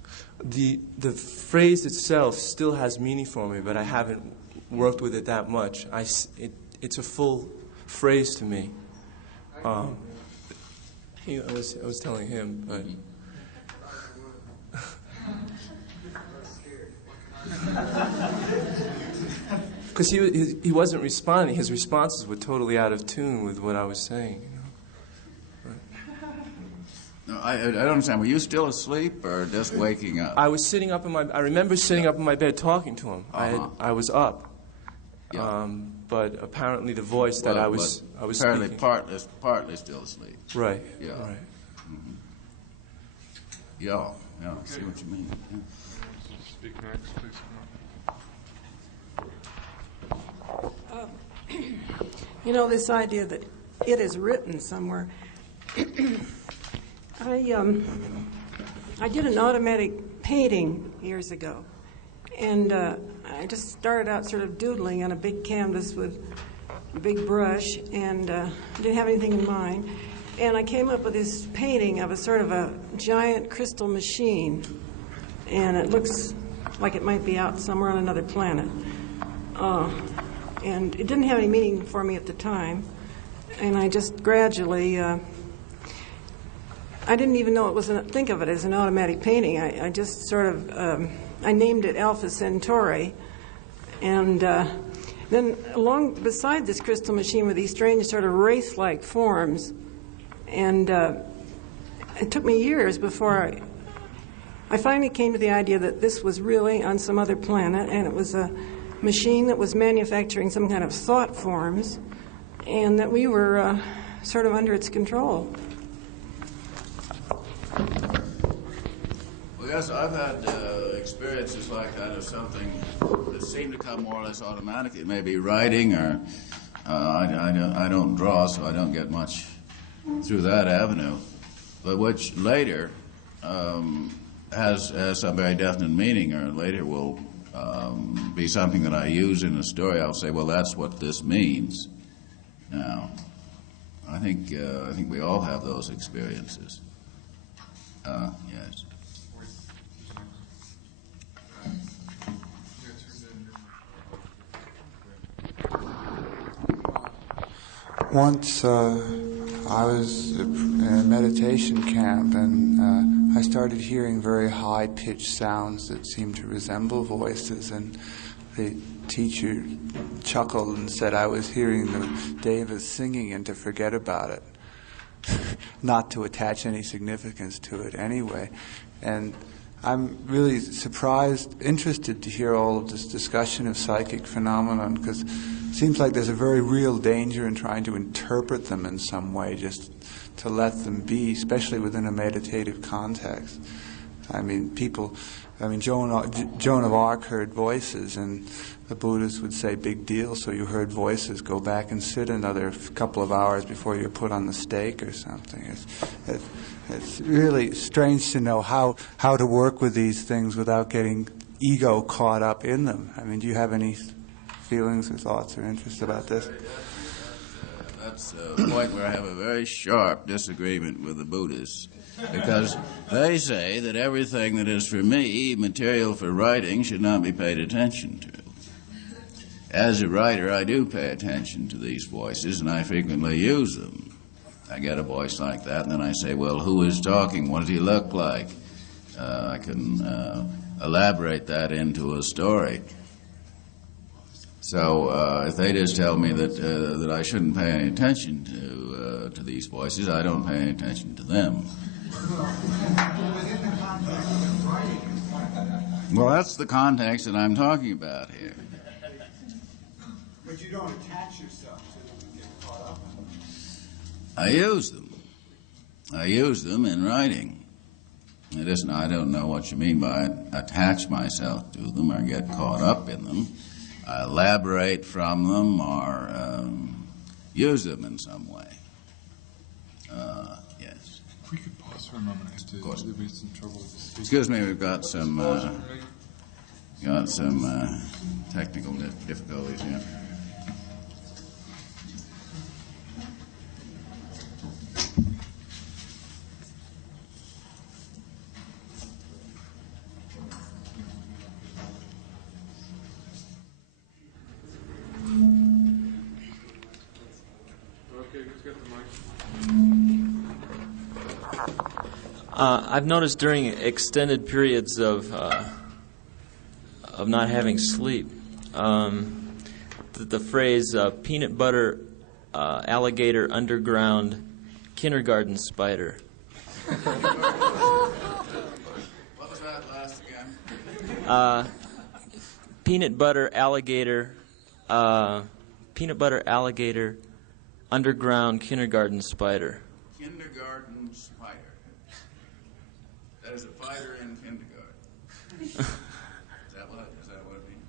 The phrase itself still has meaning for me, but I haven't worked with it that much. It's a full phrase to me. I was telling him, but because he wasn't responding. His responses were totally out of tune with what I was saying. No, I don't understand. Were you still asleep or just waking up? I was sitting up I remember sitting up in my bed talking to him. I was up. Yeah. But apparently the voice that I was apparently speaking. partly still asleep. Right. Yeah. Right. Mm-hmm. Yeah. I see what you mean. Yeah. Speak next, please. This idea that it is written somewhere. I did an automatic painting years ago, and I just started out sort of doodling on a big canvas with a big brush, and didn't have anything in mind. And I came up with this painting of a sort of a giant crystal machine, and it looks like it might be out somewhere on another planet. And it didn't have any meaning for me at the time, and I just gradually, I didn't even know think of it as an automatic painting. I just sort of, I named it Alpha Centauri, and then beside this crystal machine were these strange sort of wraith-like forms, and it took me years before I finally came to the idea that this was really on some other planet, and it was a machine that was manufacturing some kind of thought forms, and that we were sort of under its control. Well, yes, I've had experiences like that of something that seemed to come more or less automatically. It may be writing, or I don't draw, so I don't get much through that avenue, but which later has some very definite meaning, or later will be something that I use in a story. I'll say, well, that's what this means. Now, I think we all have those experiences. Yes. Once I was in a meditation camp, and I started hearing very high-pitched sounds that seemed to resemble voices, and the teacher chuckled and said I was hearing the devas singing and to forget about it, not to attach any significance to it anyway. And I'm really interested to hear all of this discussion of psychic phenomenon, because it seems like there's a very real danger in trying to interpret them in some way, just to let them be, especially within a meditative context. Joan of Arc heard voices, and the Buddhists would say, big deal, so you heard voices, go back and sit another couple of hours before you're put on the stake or something. It's really strange to know how to work with these things without getting ego caught up in them. Do you have any feelings or thoughts or interests about this? That's a point where I have a very sharp disagreement with the Buddhists, because they say that everything that is for me material for writing should not be paid attention to. As a writer, I do pay attention to these voices, and I frequently use them. I get a voice like that, and then I say, well, who is talking? What does he look like? I can elaborate that into a story. So if they just tell me that I shouldn't pay any attention to these voices, I don't pay any attention to them. Well, that's the context that I'm talking about here. But you don't attach yourself to them and get caught up in them. I use them. I use them in writing. I don't know what you mean by attach myself to them or get caught up in them. I elaborate from them or use them in some way. Yes. If we could pause for a moment, I have to. There'll be some trouble with this. Excuse me, we've got some technical difficulties here. I've noticed during extended periods of not having sleep, the phrase peanut butter alligator underground kindergarten spider. What was that last again? Peanut butter alligator underground kindergarten spider. Kindergarten spider. That is a fighter in kindergarten. Is that what it means?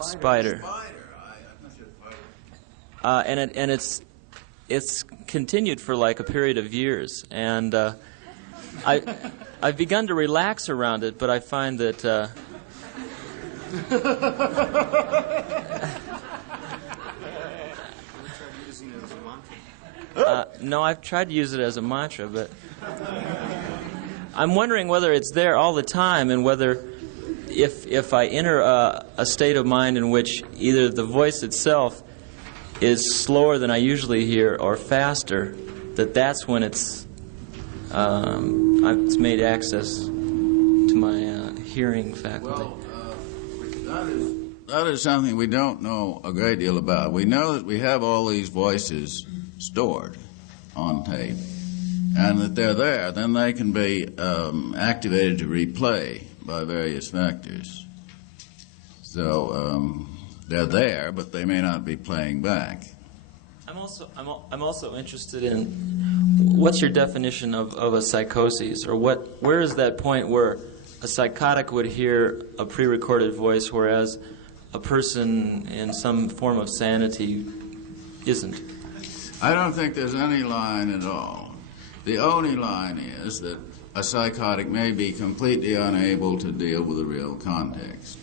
Spider. Spider. I'm not sure fighter. And it's continued for like a period of years, and I've begun to relax around it, but I find that no, I've tried to use it as a mantra, but I'm wondering whether it's there all the time, and whether if I enter a state of mind in which either the voice itself is slower than I usually hear or faster, that's when it's made access to my hearing faculty. Well, that is something we don't know a great deal about. We know that we have all these voices stored on tape, and that they're there. Then they can be activated to replay by various factors. So they're there, but they may not be playing back. I'm also interested in what's your definition of a psychosis, or where is that point where a psychotic would hear a pre-recorded voice, whereas a person in some form of sanity isn't? I don't think there's any line at all. The only line is that a psychotic may be completely unable to deal with the real context.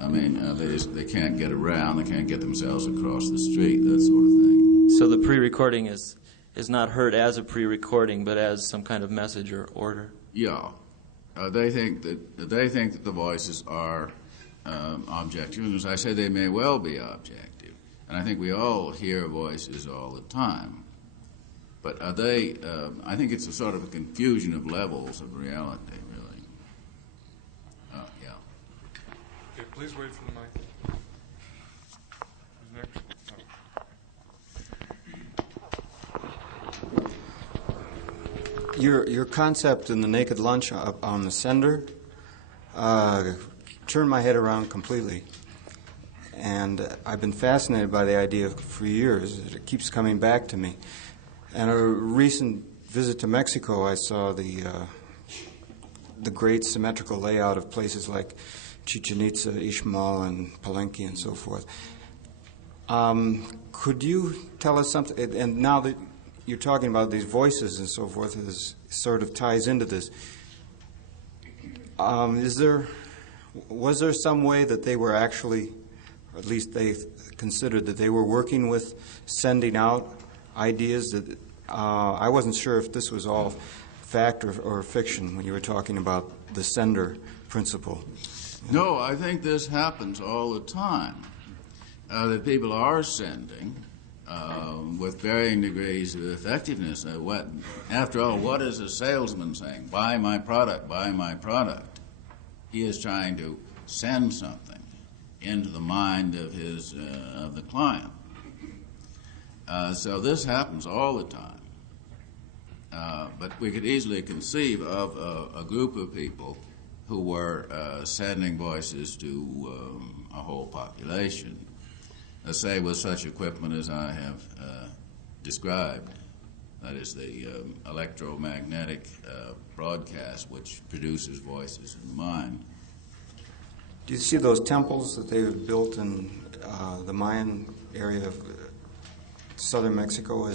They can't get around, they can't get themselves across the street, that sort of thing. So the pre-recording is is not heard as a pre-recording, but as some kind of message or order. Yeah, they think that the voices are objective, and as I said, they may well be objective. And I think we all hear voices all the time. But are they? I think it's a sort of a confusion of levels of reality, really. Yeah. Okay, please wait for the mic. Who's next? Your concept in the Naked Lunch on the sender turned my head around completely. And I've been fascinated by the idea for years. It keeps coming back to me. And a recent visit to Mexico, I saw the great symmetrical layout of places like Chichen Itza, Ixmal, and Palenque, and so forth. Could you tell us something? And now that you're talking about these voices and so forth, this sort of ties into this. Was there some way that they were actually, or at least they considered that they were working with sending out ideas that I wasn't sure if this was all fact or fiction when you were talking about the sender principle. No, I think this happens all the time. That people are sending with varying degrees of effectiveness. After all, what is a salesman saying? Buy my product, buy my product. He is trying to send something into the mind of the client. So this happens all the time. But we could easily conceive of a group of people who were sending voices to a whole population. Let's say with such equipment as I have described, that is the electromagnetic broadcast which produces voices in the mind. Do you see those temples that they've built in the Mayan area of southern Mexico?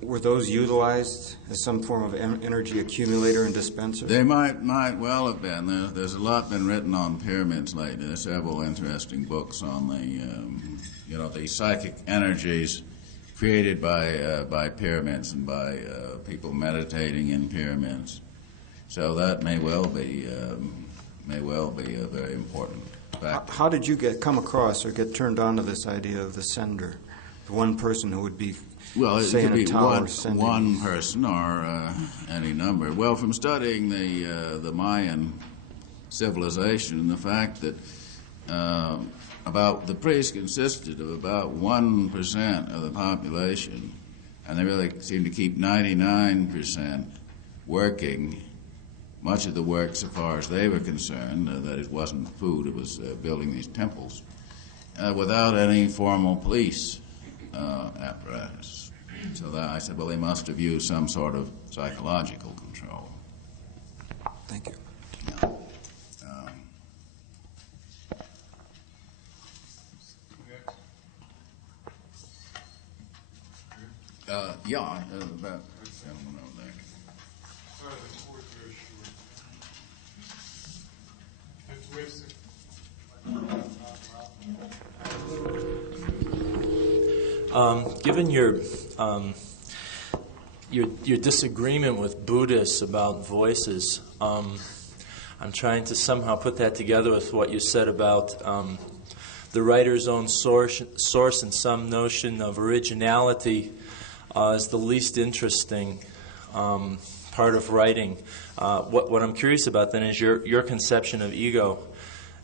Were those utilized as some form of energy accumulator and dispenser? They might well have been. There's a lot been written on pyramids lately. There's several interesting books on the psychic energies created by pyramids and by people meditating in pyramids. So that may well be a very important factor. How did you come across or get turned on to this idea of the sender, the one person who would be, say, in a tower sending? One person or any number. Well, from studying the Mayan civilization and the fact that the priests consisted of about 1% of the population, and they really seemed to keep 99% working. Much of the work, so far as they were concerned, that it wasn't food, it was building these temples, without any formal police apparatus. So that I said, well, they must have used some sort of psychological control. Thank you. That gentleman over there. Sorry, the cord is very short. Have to wait a second. Given your disagreement with Buddhists about voices, I'm trying to somehow put that together with what you said about the writer's own source and some notion of originality is the least interesting part of writing. What I'm curious about then is your conception of ego,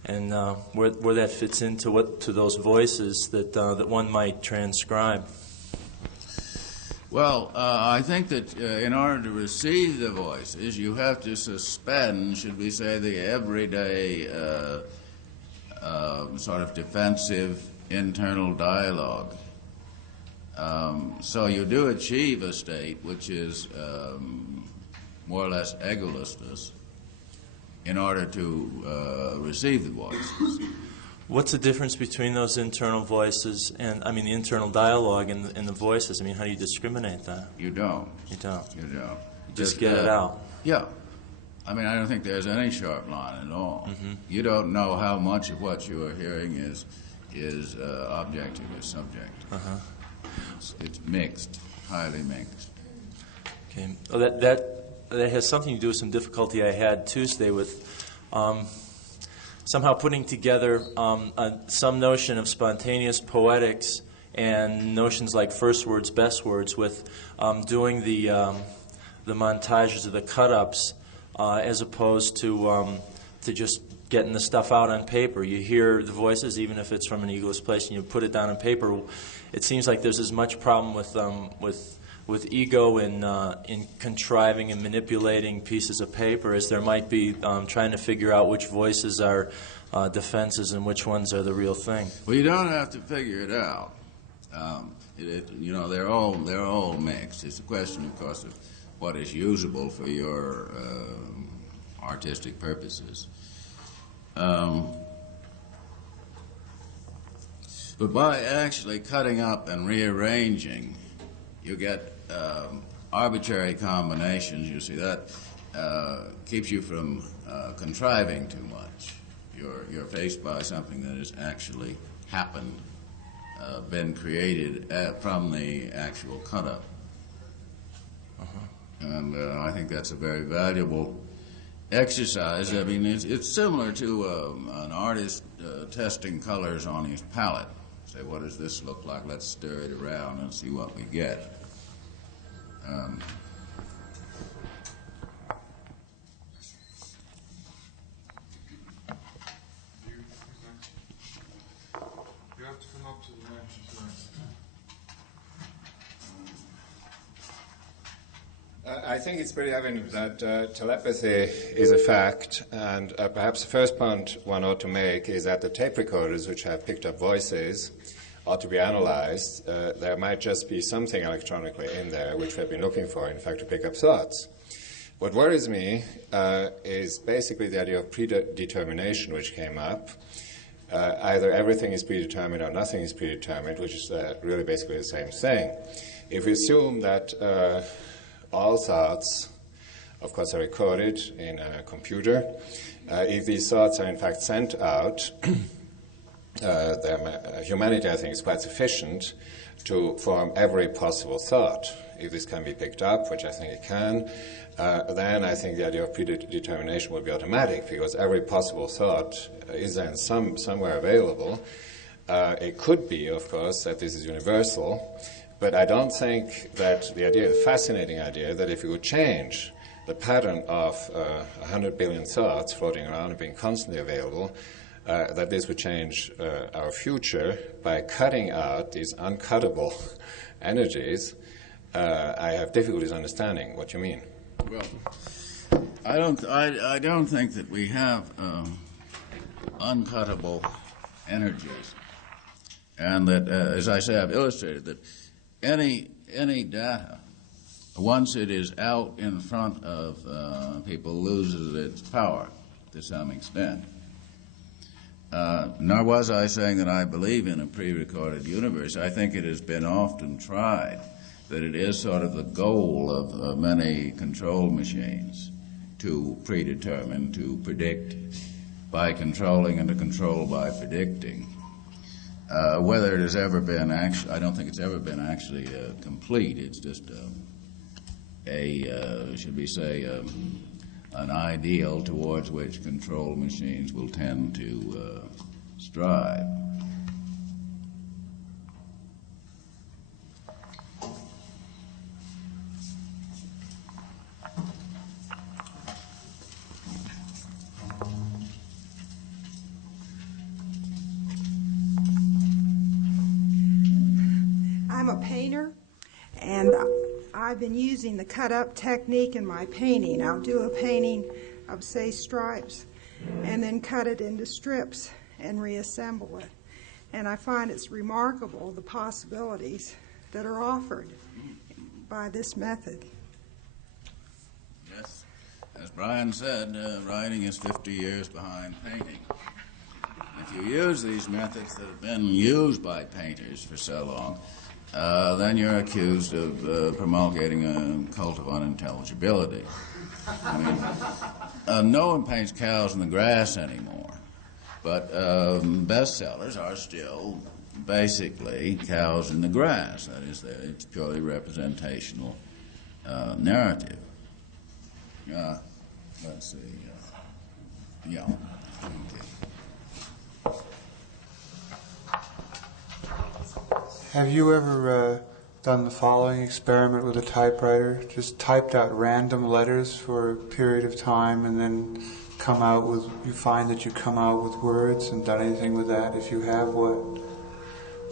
and where that fits into those voices that one might transcribe. Well, I think that in order to receive the voices, you have to suspend, should we say, the everyday sort of defensive internal dialogue. So you do achieve a state which is more or less egolessness in order to receive the voices. What's the difference between those internal voices and, the internal dialogue and the voices? How do you discriminate that? You don't. You don't. You don't. You just get it out. Yeah. I don't think there's any sharp line at all. Mm-hmm. You don't know how much of what you are hearing is objective or subjective. Uh-huh. It's mixed, highly mixed. Okay. Oh, that has something to do with some difficulty I had Tuesday with somehow putting together some notion of spontaneous poetics and notions like first words, best words, with doing the montages or the cut-ups as opposed to just getting the stuff out on paper. You hear the voices, even if it's from an egoless place, and you put it down on paper. It seems like there's as much problem with ego in contriving and manipulating pieces of paper as there might be trying to figure out which voices are defenses and which ones are the real thing. Well, you don't have to figure it out. They're all mixed. It's a question, of course, of what is usable for your artistic purposes. But by actually cutting up and rearranging, you get arbitrary combinations. You see, that keeps you from contriving too much. You're faced by something that has actually happened, been created from the actual cut-up. And I think that's a very valuable exercise. I mean, it's similar to an artist testing colors on his palette. Say, what does this look like? Let's stir it around and see what we get. You have to come up to the next slide. I think it's pretty evident that telepathy is a fact, and perhaps the first point one ought to make is that the tape recorders which have picked up voices ought to be analyzed. There might just be something electronically in there which we've been looking for, in fact, to pick up thoughts. What worries me is basically the idea of predetermination which came up. Either everything is predetermined or nothing is predetermined, which is really basically the same thing. If we assume that all thoughts, of course, are recorded in a computer, if these thoughts are in fact sent out, humanity, I think, is quite sufficient to form every possible thought. If this can be picked up, which I think it can, then I think the idea of predetermination will be automatic, because every possible thought is then somewhere available. It could be, of course, that this is universal, but I don't think that the fascinating idea that if you would change the pattern of 100 billion thoughts floating around and being constantly available, that this would change our future by cutting out these uncuttable energies. I have difficulties understanding what you mean. Well, I don't think that we have uncuttable energies, and that, as I say, I've illustrated that any data, once it is out in front of people, loses its power to some extent. Nor was I saying that I believe in a pre-recorded universe. I think it has been often tried that it is sort of the goal of many control machines to predetermine, to predict by controlling and to control by predicting. Whether it has ever been I don't think it's ever been actually complete. It's just should we say, an ideal towards which control machines will tend to strive. I'm a painter, and I've been using the cut-up technique in my painting. I'll do a painting of, say, stripes, and then cut it into strips and reassemble it. And I find it's remarkable the possibilities that are offered by this method. Yes. As Brian said, writing is 50 years behind painting. If you use these methods that have been used by painters for so long, then you're accused of promulgating a cult of unintelligibility. I mean, no one paints cows in the grass anymore, but bestsellers are still basically cows in the grass. That is, it's purely representational narrative. Let's see. Yeah. Okay. Have you ever done the following experiment with a typewriter? Just typed out random letters for a period of time and then you find that you come out with words, and done anything with that? If you have, what?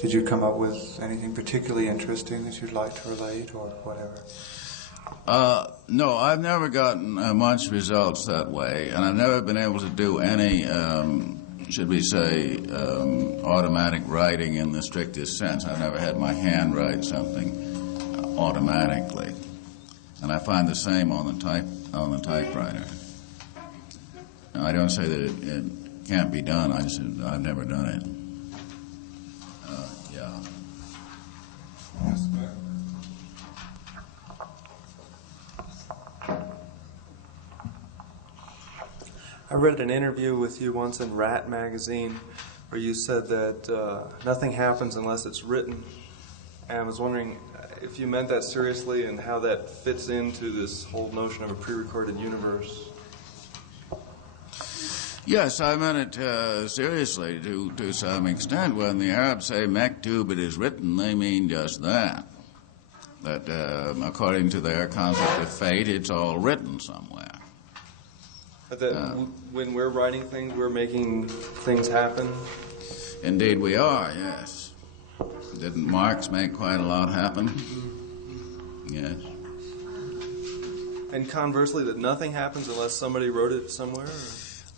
Did you come up with anything particularly interesting that you'd like to relate or whatever? No, I've never gotten much results that way, and I've never been able to do any, should we say, automatic writing in the strictest sense. I've never had my hand write something automatically, and I find the same on the typewriter. Now, I don't say that it can't be done. I just I've never done it. Yeah. Yes, ma'am. I read an interview with you once in Rat magazine where you said that nothing happens unless it's written. And I was wondering if you meant that seriously and how that fits into this whole notion of a pre-recorded universe. Yes, I meant it seriously to some extent. When the Arabs say maktub, it is written, they mean just that. That according to their concept of fate, it's all written somewhere. When we're writing things, we're making things happen? Indeed we are, yes. Didn't Marx make quite a lot happen? Yes. And conversely, that nothing happens unless somebody wrote it somewhere? Or?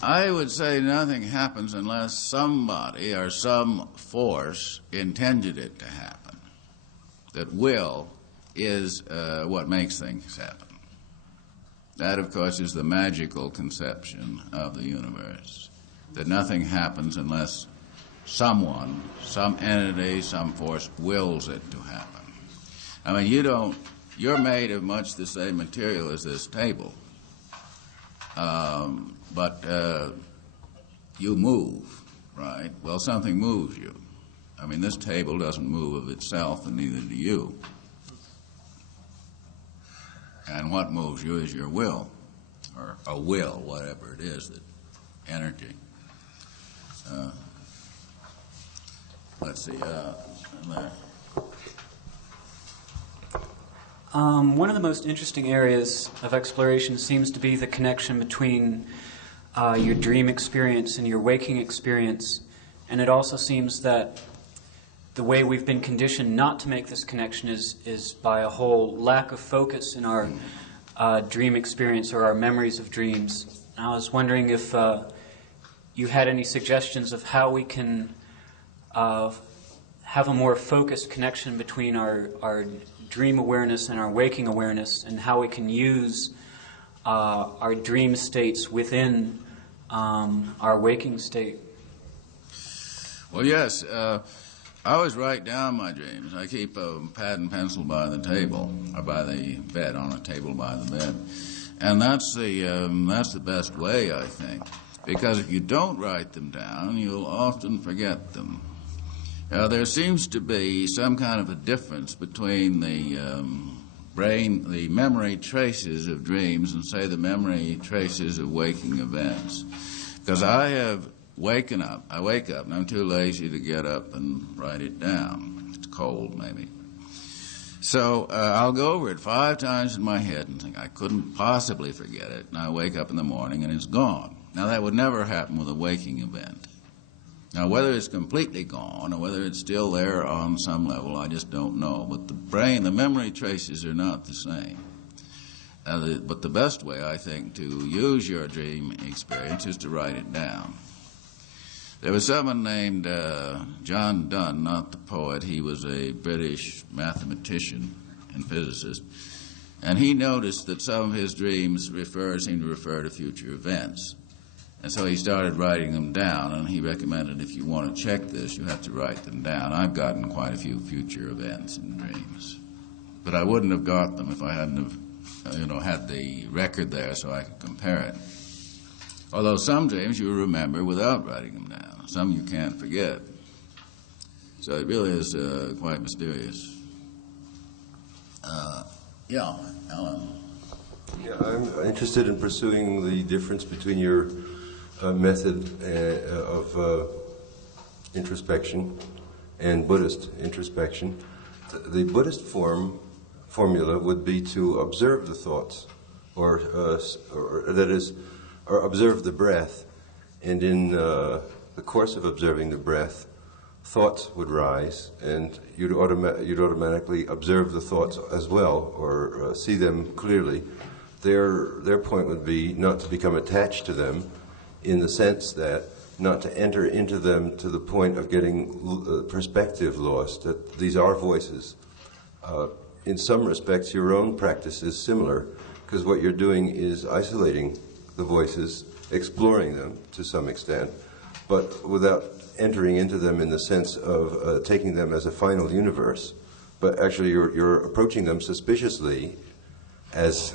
I would say nothing happens unless somebody or some force intended it to happen. That will is what makes things happen. That, of course, is the magical conception of the universe. That nothing happens unless someone, some entity, some force wills it to happen. I mean, you're made of much the same material as this table. But you move, right? Well, something moves you. I mean, this table doesn't move of itself, and neither do you. And what moves you is your will, or a will, whatever it is, that energy. Let's see. There. One of the most interesting areas of exploration seems to be the connection between your dream experience and your waking experience. And it also seems that the way we've been conditioned not to make this connection is by a whole lack of focus in our dream experience or our memories of dreams. And I was wondering if you had any suggestions of how we can have a more focused connection between our dream awareness and our waking awareness, and how we can use our dream states within our waking state. Well, yes. I always write down my dreams. I keep a pad and pencil by the table, or by the bed, on a table by the bed. And that's the best way, I think. Because if you don't write them down, you'll often forget them. There seems to be some kind of a difference between the the memory traces of dreams and, say, the memory traces of waking events. Because I wake up and I'm too lazy to get up and write it down. It's cold, maybe. So I'll go over it 5 times in my head and think I couldn't possibly forget it. And I wake up in the morning and it's gone. Now, that would never happen with a waking event. Now, whether it's completely gone or whether it's still there on some level, I just don't know. But the memory traces are not the same. But the best way, I think, to use your dream experience is to write it down. There was someone named John Donne, not the poet. He was a British mathematician and physicist. And he noticed that some of his dreams seemed to refer to future events. And so he started writing them down, and he recommended if you want to check this, you have to write them down. I've gotten quite a few future events in dreams. But I wouldn't have got them if I hadn't have, had the record there so I could compare it. Although some dreams you remember without writing them down. Some you can't forget. So it really is quite mysterious. Yeah, Alan. Yeah, I'm interested in pursuing the difference between your method of introspection and Buddhist introspection. The Buddhist formula would be to observe the thoughts, or that is, or observe the breath, and in the course of observing the breath, thoughts would rise, and you'd automatically observe the thoughts as well, or see them clearly. Their point would be not to become attached to them, in the sense that not to enter into them to the point of getting perspective lost, that these are voices. In some respects, your own practice is similar, because what you're doing is isolating the voices, exploring them to some extent, but without entering into them in the sense of taking them as a final universe. But actually, you're approaching them suspiciously as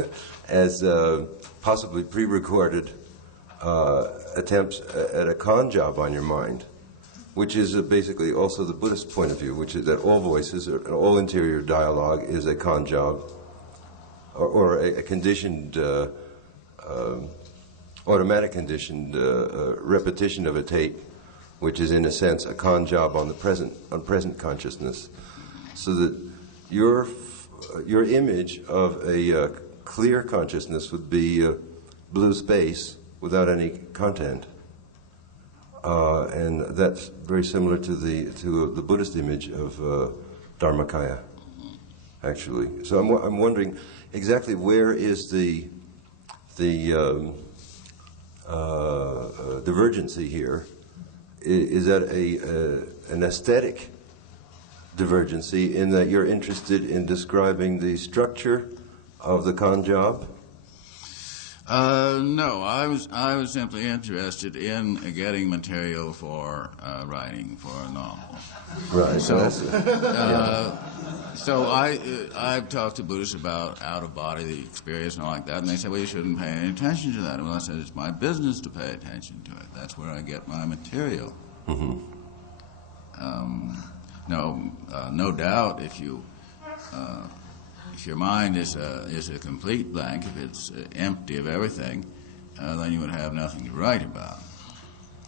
possibly pre-recorded attempts at a con job on your mind, which is basically also the Buddhist point of view, which is that all voices, all interior dialogue is a con job, or a conditioned, automatic conditioned repetition of a tape, which is in a sense a con job on present consciousness, so that your image of a clear consciousness would be blue space without any content, and that's very similar to the Buddhist image of Dharmakaya, actually. So I'm wondering exactly where is the divergency here. Is that an aesthetic divergency in that you're interested in describing the structure of the con job? No, I was simply interested in getting material for writing for a novel. Right. So I've talked to Buddhists about out-of-body experience and all like that, and they say, well, you shouldn't pay any attention to that. Well, I said, it's my business to pay attention to it. That's where I get my material. Mm-hmm. No doubt, if your mind is a complete blank, if it's empty of everything, then you would have nothing to write about.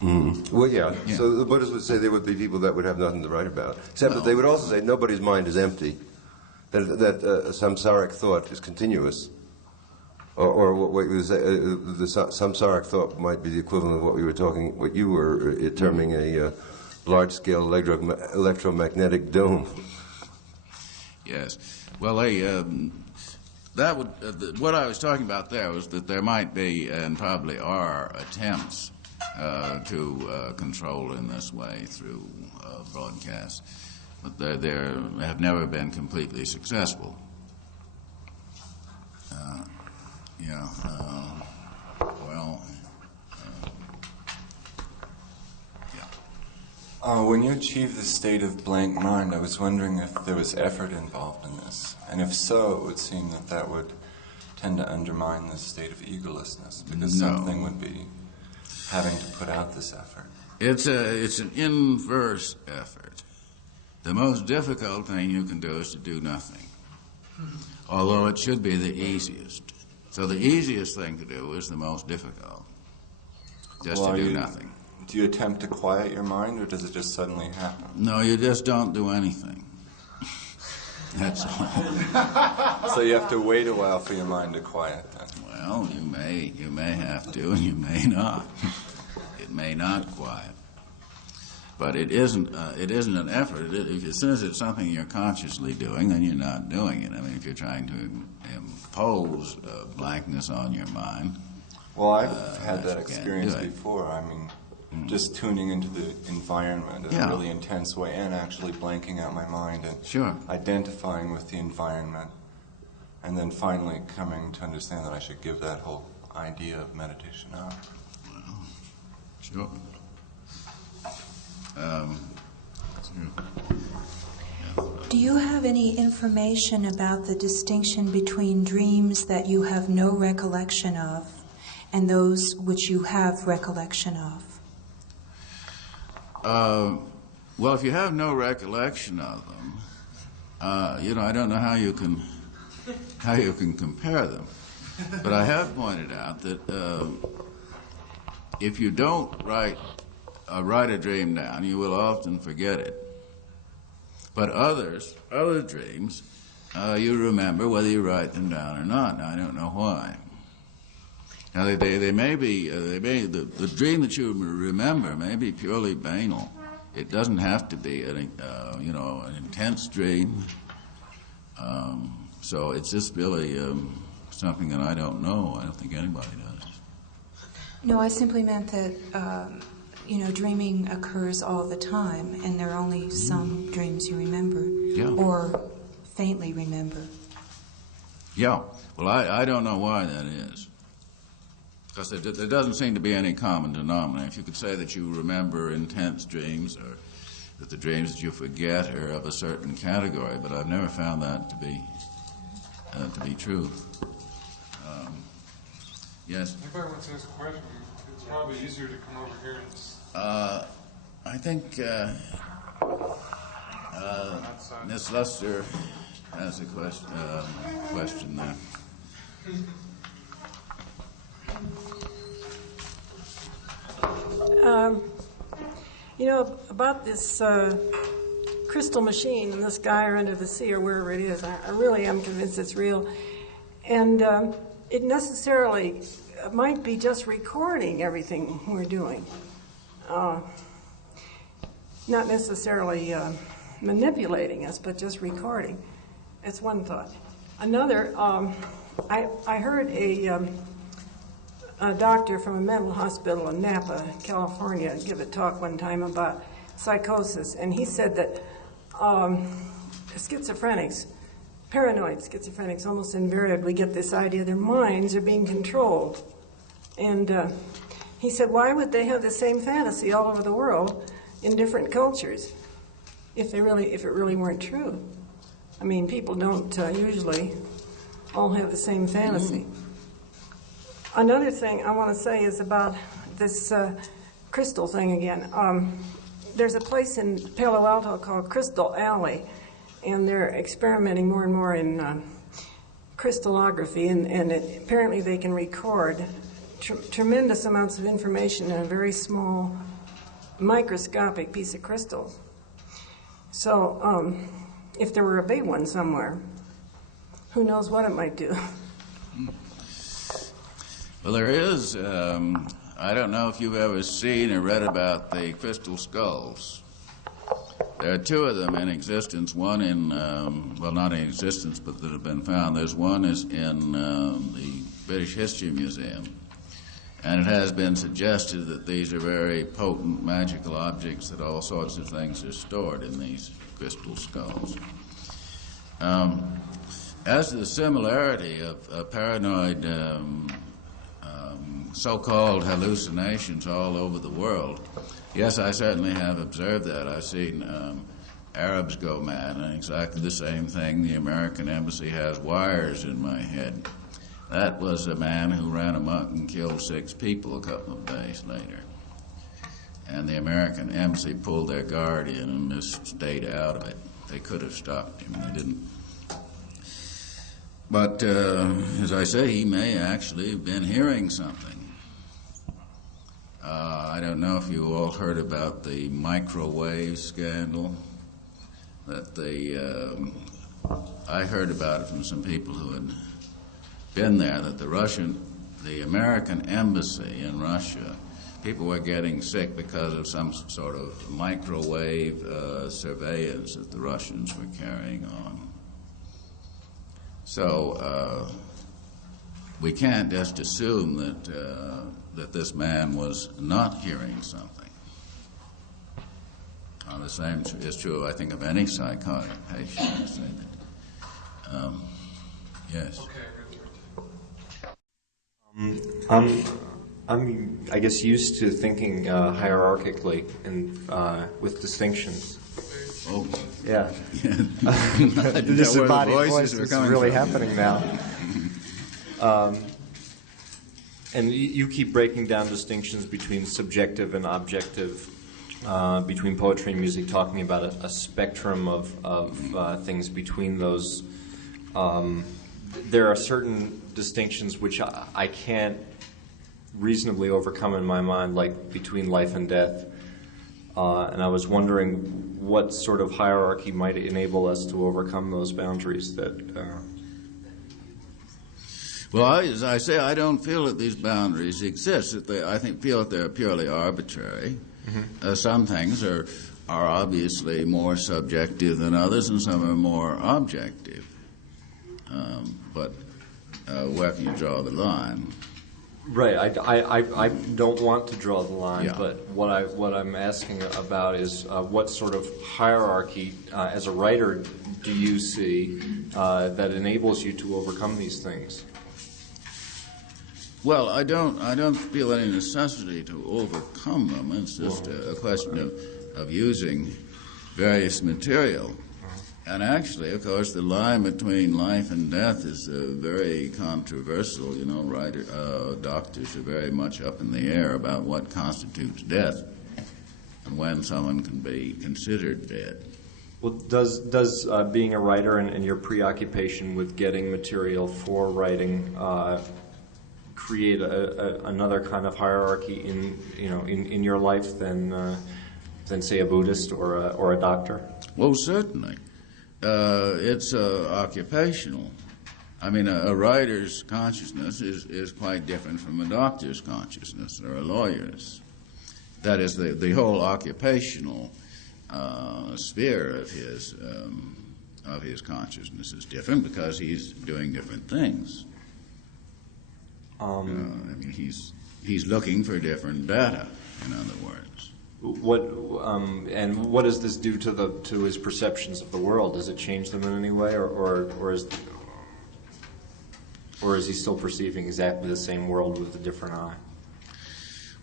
Mm-hmm. Well, yeah. So the Buddhists would say there would be people that would have nothing to write about, except that they would also say nobody's mind is empty, that samsaric thought is continuous, or what you would say, the samsaric thought might be the equivalent of what you were terming a large-scale electromagnetic dome. Yes. Well, that would what I was talking about there was that there might be and probably are attempts to control in this way through broadcast, but they have never been completely successful. When you achieve the state of blank mind, I was wondering if there was effort involved in this. And if so, it would seem that would tend to undermine the state of egolessness, because something would be having to put out this effort. It's an inverse effort. The most difficult thing you can do is to do nothing, although it should be the easiest. So the easiest thing to do is the most difficult, just to do nothing. Do you attempt to quiet your mind, or does it just suddenly happen? No, you just don't do anything. That's all. So you have to wait a while for your mind to quiet then? Well, you may have to, and you may not. It may not quiet. But it isn't an effort. As soon as it's something you're consciously doing, then you're not doing it. I mean, if you're trying to impose blankness on your mind. Well, I've had that experience before. I mean, just tuning into the environment in a really intense way and actually blanking out my mind and identifying with the environment, and then finally coming to understand that I should give that whole idea of meditation up. Well, sure. Do you have any information about the distinction between dreams that you have no recollection of and those which you have recollection of? Well, if you have no recollection of them, I don't know how you can compare them. But I have pointed out that if you don't write a dream down, you will often forget it. But other dreams, you remember whether you write them down or not. Now, I don't know why. Now, they may be, the dream that you remember may be purely banal. It doesn't have to be an intense dream. So it's just really something that I don't know. I don't think anybody does. No, I simply meant that, dreaming occurs all the time, and there are only some dreams you remember, or faintly remember. Yeah. Well, I don't know why that is. Because there doesn't seem to be any common denominator. If you could say that you remember intense dreams, or that the dreams that you forget are of a certain category, but I've never found that to be true. Yes? If I want to ask a question, it's probably easier to come over here and... I think Ms. Luster has a question there. About this crystal machine in the sky or under the sea or wherever it is, I really am convinced it's real. And it necessarily might be just recording everything we're doing. Not necessarily manipulating us, but just recording. That's one thought. Another, I heard a doctor from a mental hospital in Napa, California, give a talk one time about psychosis, and he said that schizophrenics, paranoid schizophrenics, almost invariably get this idea their minds are being controlled. And he said, why would they have the same fantasy all over the world in different cultures if it really weren't true? I mean, people don't usually all have the same fantasy. Another thing I want to say is about this crystal thing again. There's a place in Palo Alto called Crystal Alley, and they're experimenting more and more in crystallography, and apparently they can record tremendous amounts of information in a very small microscopic piece of crystal. So if there were a big one somewhere, who knows what it might do. Well, there is, I don't know if you've ever seen or read about the crystal skulls. There are two of them in existence, one in, well, not in existence, but that have been found. There's one is in the British History Museum, and it has been suggested that these are very potent magical objects, that all sorts of things are stored in these crystal skulls. As to the similarity of paranoid so-called hallucinations all over the world, yes, I certainly have observed that. I've seen Arabs go mad, and exactly the same thing. The American embassy has wires in my head. That was a man who ran amok and killed 6 people a couple of days later. And the American embassy pulled their guard in and just stayed out of it. They could have stopped him, they didn't. But as I say, he may actually have been hearing something. I don't know if you all heard about the microwave scandal. I heard about it from some people who had been there, that the American embassy in Russia, people were getting sick because of some sort of microwave surveillance that the Russians were carrying on. So we can't just assume that this man was not hearing something. The same is true, I think, of any psychotic patient. I say that. Yes. I'm, I guess, used to thinking hierarchically and with distinctions. Oh. Yeah. This is body voice is really happening now. And you keep breaking down distinctions between subjective and objective between poetry and music, talking about a spectrum of things between those. There are certain distinctions which I can't reasonably overcome in my mind, like between life and death. And I was wondering what sort of hierarchy might enable us to overcome those boundaries that... Well, as I say, I don't feel that these boundaries exist. I feel that they're purely arbitrary. Mm-hmm. Some things are obviously more subjective than others, and some are more objective. But where can you draw the line? Right. I don't want to draw the line, but what I'm asking about is what sort of hierarchy, as a writer, do you see that enables you to overcome these things? Well, I don't feel any necessity to overcome them. It's just a question of using various material. And actually, of course, the line between life and death is very controversial. You know, doctors are very much up in the air about what constitutes death and when someone can be considered dead. Well, does being a writer and your preoccupation with getting material for writing create another kind of hierarchy in your life than say a Buddhist or a doctor? Well, certainly. It's occupational. I mean, a writer's consciousness is quite different from a doctor's consciousness or a lawyer's. That is, the whole occupational sphere of his consciousness is different because he's doing different things. I mean, he's looking for different data, in other words. What does this do to his perceptions of the world? Does it change them in any way, or is he still perceiving exactly the same world with a different eye?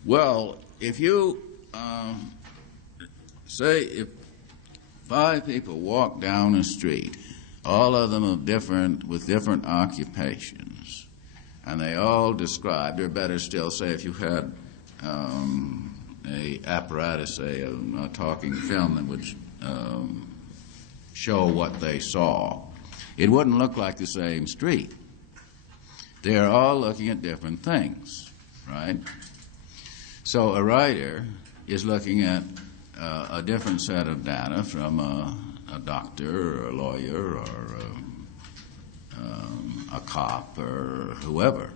Well, if you say if 5 people walk down a street, all of them with different occupations, and they all described, or better still, say if you had a apparatus, say a talking film that would show what they saw, it wouldn't look like the same street. They're all looking at different things, right? So a writer is looking at a different set of data from a doctor or a lawyer or a cop or whoever.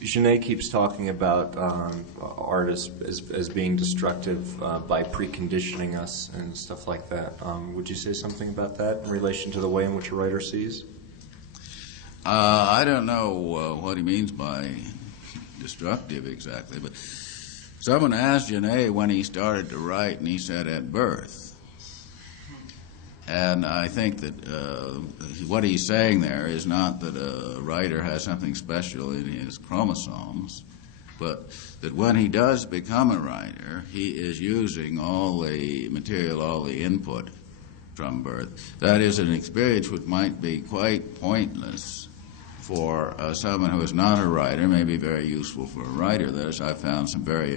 Genet keeps talking about artists as being destructive by preconditioning us and stuff like that. Would you say something about that in relation to the way in which a writer sees? I don't know what he means by destructive exactly, but someone asked Genet when he started to write, and he said at birth. And I think that what he's saying there is not that a writer has something special in his chromosomes, but that when he does become a writer, he is using all the material, all the input from birth. That is an experience which might be quite pointless for someone who is not a writer, may be very useful for a writer. That is, I've found some very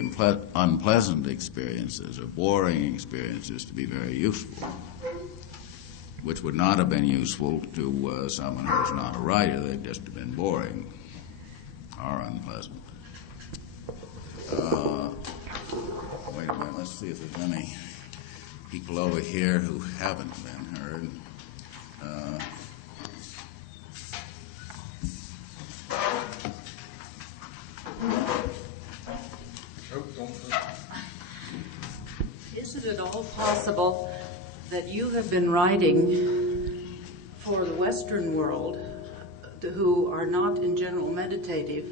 unpleasant experiences or boring experiences to be very useful, which would not have been useful to someone who is not a writer. They'd just have been boring or unpleasant. Wait a minute, let's see if there's any people over here who haven't been heard. Is it at all possible that you have been writing for the Western world who are not in general meditative,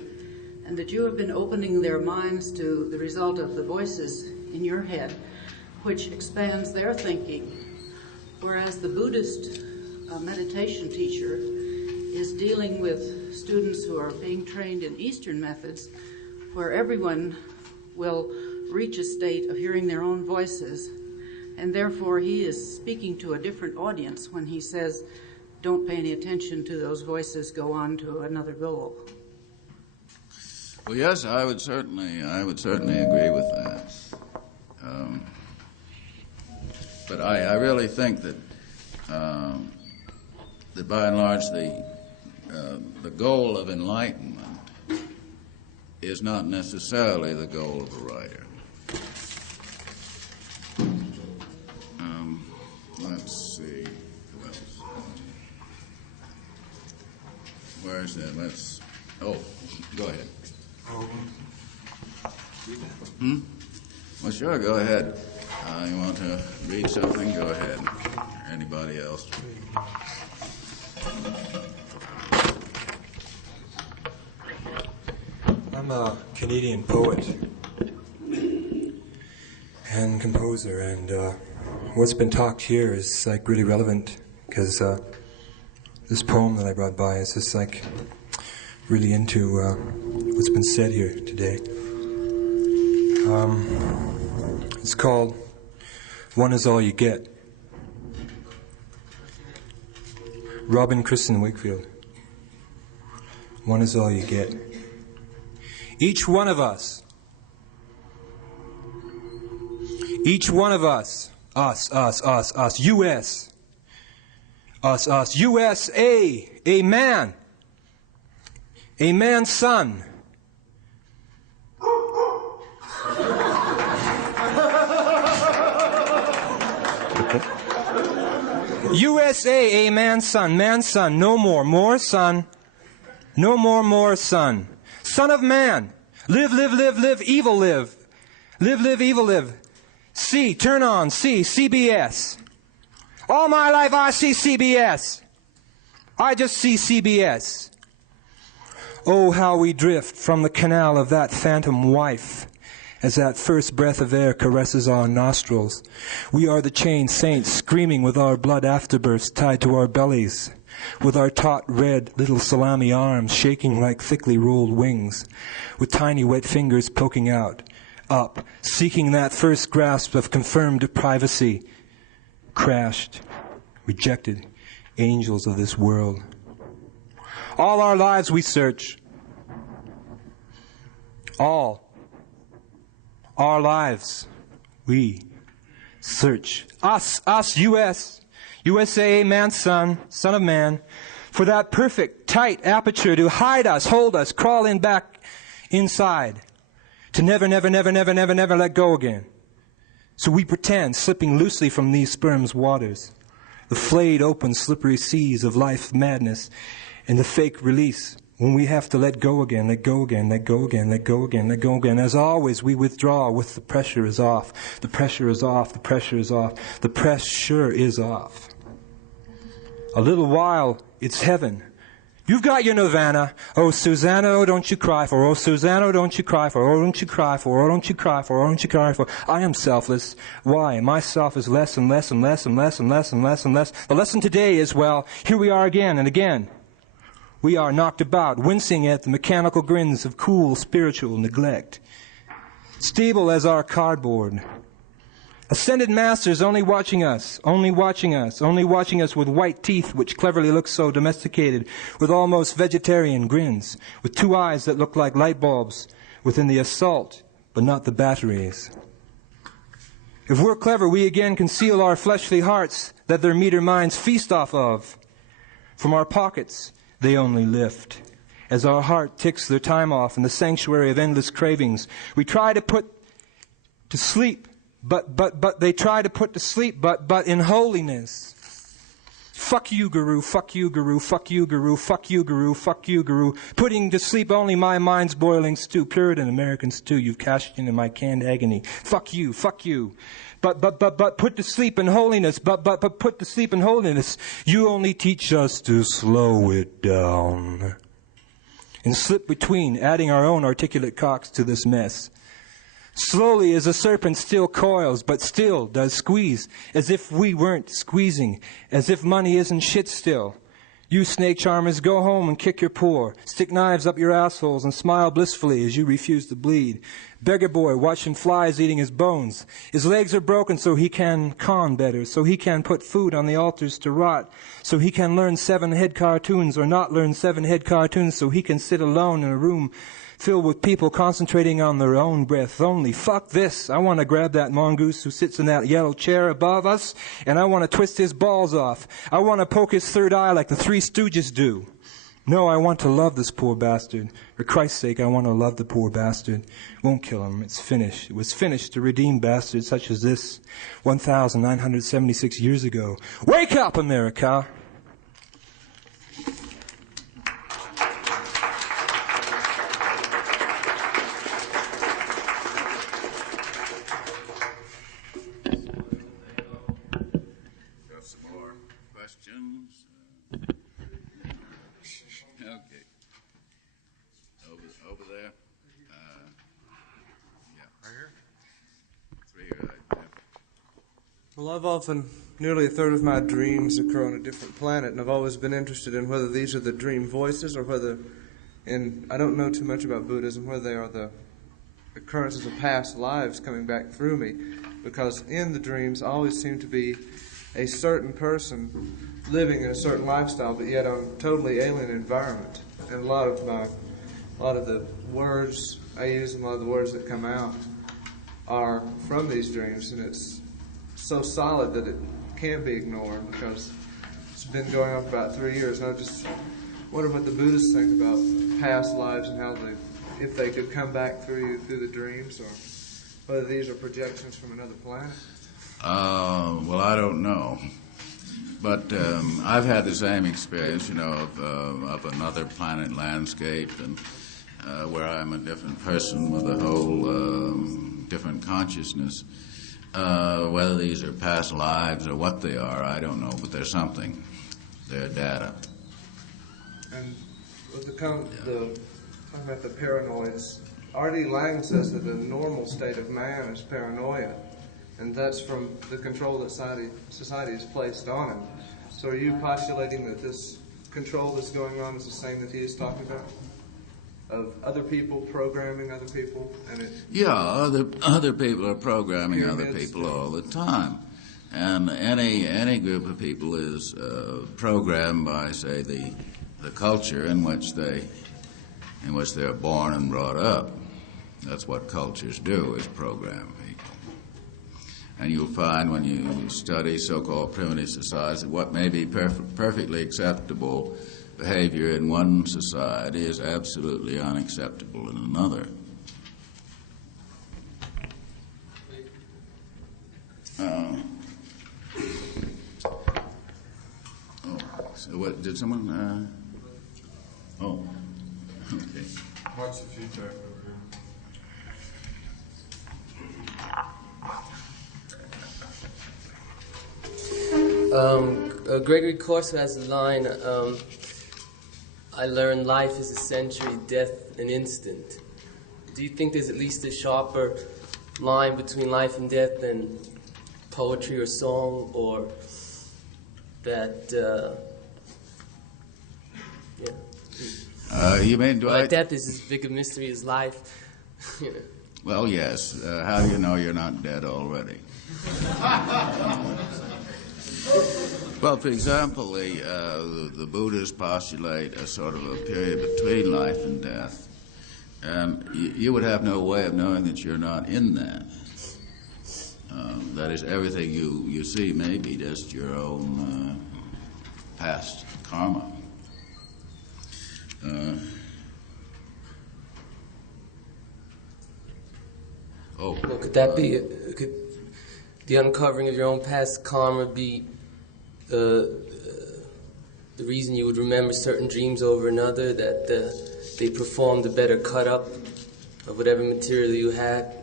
and that you have been opening their minds to the result of the voices in your head, which expands their thinking, whereas the Buddhist meditation teacher is dealing with students who are being trained in Eastern methods, where everyone will reach a state of hearing their own voices, and therefore he is speaking to a different audience when he says, don't pay any attention to those voices, go on to another goal. Well, yes, I would certainly agree with that. But I really think that that by and large the goal of enlightenment is not necessarily the goal of a writer. Let's see. Who else? Where is that? Go ahead. Well, sure, go ahead. You want to read something? Go ahead. Anybody else? I'm a Canadian poet and composer, and what's been talked here is like really relevant because this poem that I brought by is just like really into what's been said here today. It's called One Is All You Get. Robin Kristen Wakefield. One is all you get. Each one of us, us, U.S., us, USA, a man's son. USA, a man's son, no more son, no more son. Son of man, live, evil live. Live, evil live. See, turn on, see, CBS. All my life I see CBS. I just see CBS. Oh, how we drift from the canal of that phantom wife as that first breath of air caresses our nostrils. We are the chained saints screaming with our blood afterbirths tied to our bellies, with our taut red little salami arms shaking like thickly rolled wings, with tiny wet fingers poking out, up, seeking that first grasp of confirmed privacy. Crashed, rejected, angels of this world. All our lives we search. All our lives we search. Us, U.S., USA, man's son, son of man, for that perfect, tight aperture to hide us, hold us, crawl in back inside, to never let go again. So we pretend, slipping loosely from these sperm's waters, the flayed open slippery seas of life madness, and the fake release, when we have to let go again. As always, we withdraw with the pressure is off. The pressure is off. The pressure is off. The pressure is off. A little while, it's heaven. You've got your nirvana. Oh, Susanna, oh, don't you cry for. Oh, Susanna, oh, don't you cry for. Oh, don't you cry for. Oh, don't you cry for. Oh, don't you cry for. I am selfless. Why? Myself is less and less and less and less and less and less and less. The lesson today is, well, here we are again and again. We are knocked about, wincing at the mechanical grins of cool spiritual neglect. Stable as our cardboard. Ascended masters only watching us with white teeth which cleverly look so domesticated, with almost vegetarian grins, with two eyes that look like light bulbs within the assault, but not the batteries. If we're clever, we again conceal our fleshly hearts that their meter minds feast off of. From our pockets, they only lift. As our heart ticks their time off in the sanctuary of endless cravings, we try to put to sleep, but they try to put to sleep, but in holiness. Fuck you, guru, fuck you, guru, fuck you, guru, fuck you, guru, fuck you, guru. Putting to sleep only my mind's boiling stew, Puritan American stew you've cashed in my canned agony. Fuck you, fuck you. But put to sleep in holiness, but put to sleep in holiness. You only teach us to slow it down. And slip between, adding our own articulate cocks to this mess. Slowly as a serpent still coils, but still does squeeze, as if we weren't squeezing, as if money isn't shit still. You snake charmers, go home and kick your poor. Stick knives up your assholes and smile blissfully as you refuse to bleed. Beggar boy watching flies eating his bones. His legs are broken so he can con better, so he can put food on the altars to rot, so he can learn 7 head cartoons or not learn 7 head cartoons, so he can sit alone in a room filled with people concentrating on their own breath only. Fuck this. I want to grab that mongoose who sits in that yellow chair above us, and I want to twist his balls off. I want to poke his third eye like the Three Stooges do. No, I want to love this poor bastard. For Christ's sake, I want to love the poor bastard. Won't kill him. It's finished. It was finished to redeem bastards such as this 1,976 years ago. Wake up, America! Got some more questions? Okay. Over there. Yeah. Right here? Three here. Well, I've often, nearly a third of my dreams occur on a different planet, and I've always been interested in whether these are the dream voices or whether, and I don't know too much about Buddhism, whether they are the occurrences of past lives coming back through me, because in the dreams I always seem to be a certain person living in a certain lifestyle, but yet on a totally alien environment. And a lot of the words I use and a lot of the words that come out are from these dreams, and it's so solid that it can't be ignored because it's been going on for about 3 years. And I just wonder what the Buddhists think about past lives and how if they could come back through you through the dreams, or whether these are projections from another planet. Well, I don't know. But I've had the same experience, of another planet landscape, and where I'm a different person with a whole different consciousness. Whether these are past lives or what they are, I don't know, but they're something. They're data. And with talking about the paranoids, R.D. Lang says that the normal state of man is paranoia, and that's from the control that society has placed on him. So are you postulating that this control that's going on is the same that he is talking about? Of other people programming other people? Yeah, other people are programming other people all the time. And any group of people is programmed by, say, the culture in which they're born and brought up. That's what cultures do, is program people. And you'll find when you study so-called primitive societies that what may be perfectly acceptable behavior in one society is absolutely unacceptable in another. So what, did someone, oh, okay. What's the feedback over here? Gregory Corso has a line, I learned life is a century, death an instant. Do you think there's at least a sharper line between life and death than poetry or song, or that, You mean, death is as big a mystery as life? Well, yes. How do you know you're not dead already? Well, for example, the Buddhists postulate a sort of a period between life and death, and you would have no way of knowing that you're not in that. That is, everything you see may be just your own past karma. Well, could that be? Could the uncovering of your own past karma be the reason you would remember certain dreams over another? That they performed a better cut up of whatever material you had.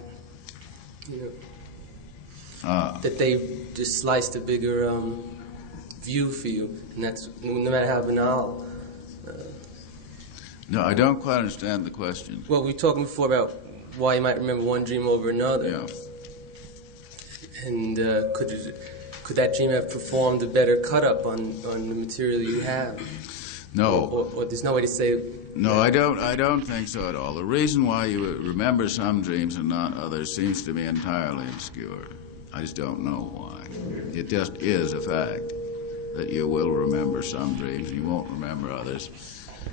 That they just sliced a bigger view for you, and that's no matter how banal. No, I don't quite understand the question. Well, we were talking before about why you might remember one dream over another. Yeah. And could that dream have performed a better cut-up on the material you have? No. Or there's no way to say... No, I don't think so at all. The reason why you remember some dreams and not others seems to me entirely obscure. I just don't know why. It just is a fact that you will remember some dreams and you won't remember others.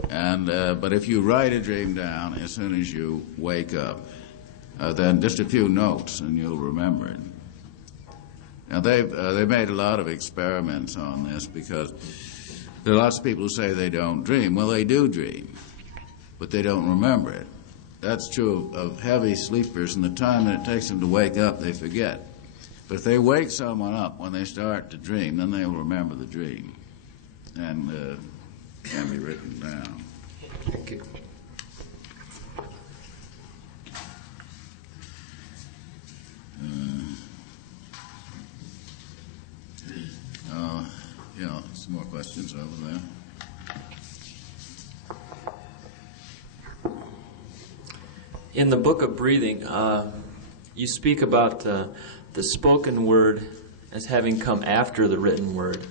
But if you write a dream down as soon as you wake up, then just a few notes and you'll remember it. Now they've made a lot of experiments on this because there are lots of people who say they don't dream. Well, they do dream, but they don't remember it. That's true of heavy sleepers, and the time that it takes them to wake up, they forget. But if they wake someone up when they start to dream, then they'll remember the dream and can be written down. Thank you. Yeah, some more questions over there. In the Book of Breathing, you speak about the spoken word as having come after the written word,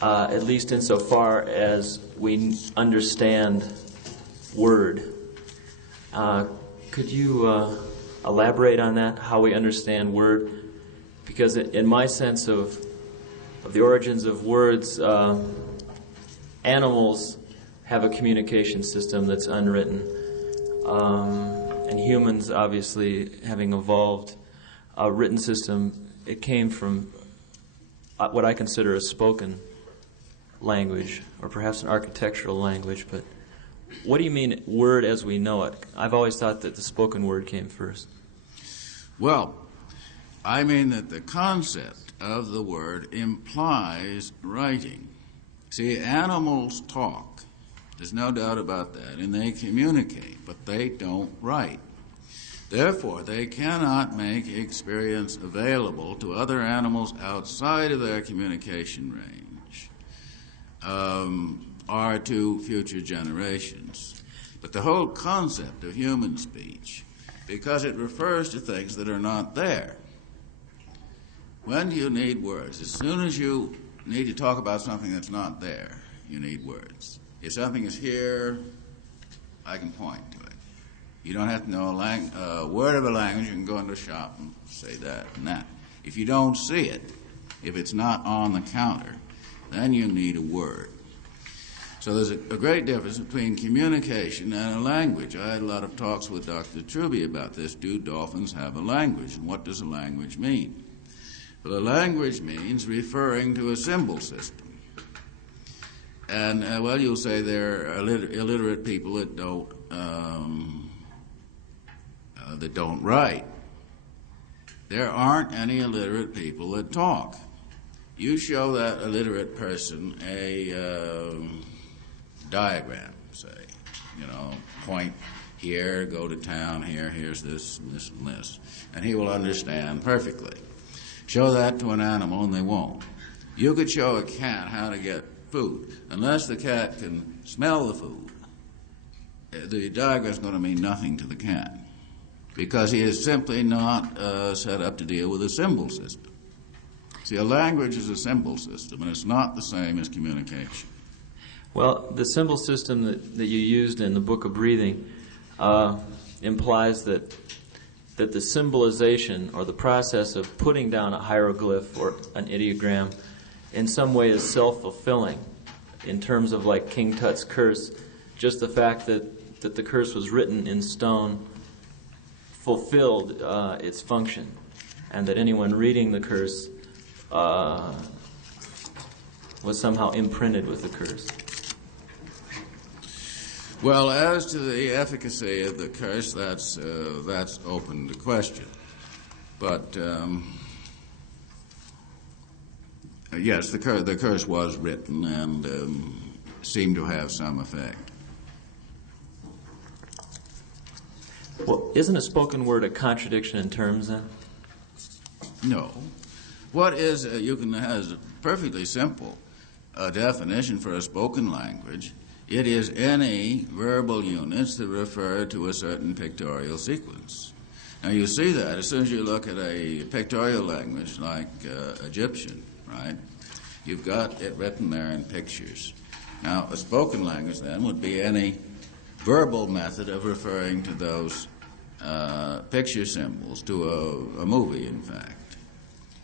at least insofar as we understand word. Could you elaborate on that, how we understand word? Because in my sense of the origins of words, animals have a communication system that's unwritten. And humans, obviously, having evolved a written system, it came from what I consider a spoken language, or perhaps an architectural language. But what do you mean, word as we know it? I've always thought that the spoken word came first. Well, I mean that the concept of the word implies writing. See, animals talk. There's no doubt about that, and they communicate, but they don't write. Therefore, they cannot make experience available to other animals outside of their communication range or to future generations. But the whole concept of human speech, because it refers to things that are not there. When do you need words? As soon as you need to talk about something that's not there, you need words. If something is here, I can point to it. You don't have to know a word of a language. You can go into a shop and say that and that. If you don't see it, if it's not on the counter, then you need a word. So there's a great difference between communication and a language. I had a lot of talks with Dr. Truby about this. Do dolphins have a language? And what does a language mean? Well, a language means referring to a symbol system. And, well, you'll say there are illiterate people that don't write. There aren't any illiterate people that talk. You show that illiterate person a diagram, say, point here, go to town here, here's this and this and this, and he will understand perfectly. Show that to an animal and they won't. You could show a cat how to get food. Unless the cat can smell the food, the diagram is going to mean nothing to the cat because he is simply not set up to deal with a symbol system. See, a language is a symbol system, and it's not the same as communication. Well, the symbol system that you used in the Book of Breathing implies that the symbolization or the process of putting down a hieroglyph or an ideogram in some way is self-fulfilling in terms of like King Tut's curse. Just the fact that the curse was written in stone fulfilled its function, and that anyone reading the curse was somehow imprinted with the curse. Well, as to the efficacy of the curse, that's open to question. But yes, the curse was written and seemed to have some effect. Well, isn't a spoken word a contradiction in terms then? No. What is, you can have a perfectly simple definition for a spoken language. It is any verbal units that refer to a certain pictorial sequence. Now you see that as soon as you look at a pictorial language like Egyptian, right? You've got it written there in pictures. Now a spoken language then would be any verbal method of referring to those picture symbols, to a movie, in fact.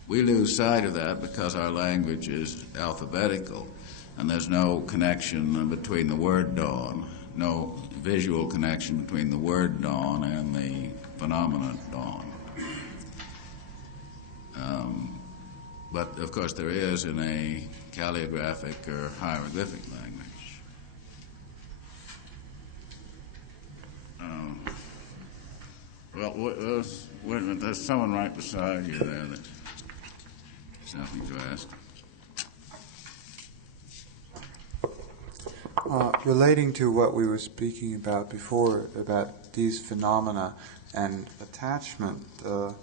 We lose sight of that because our language is alphabetical. and there's no connection between the word dawn, no visual connection between the word dawn and the phenomenon dawn. But of course there is in a calligraphic or hieroglyphic language. Well, wait a minute, there's someone right beside you there that has something to ask. Relating to what we were speaking about before, about these phenomena and attachment, do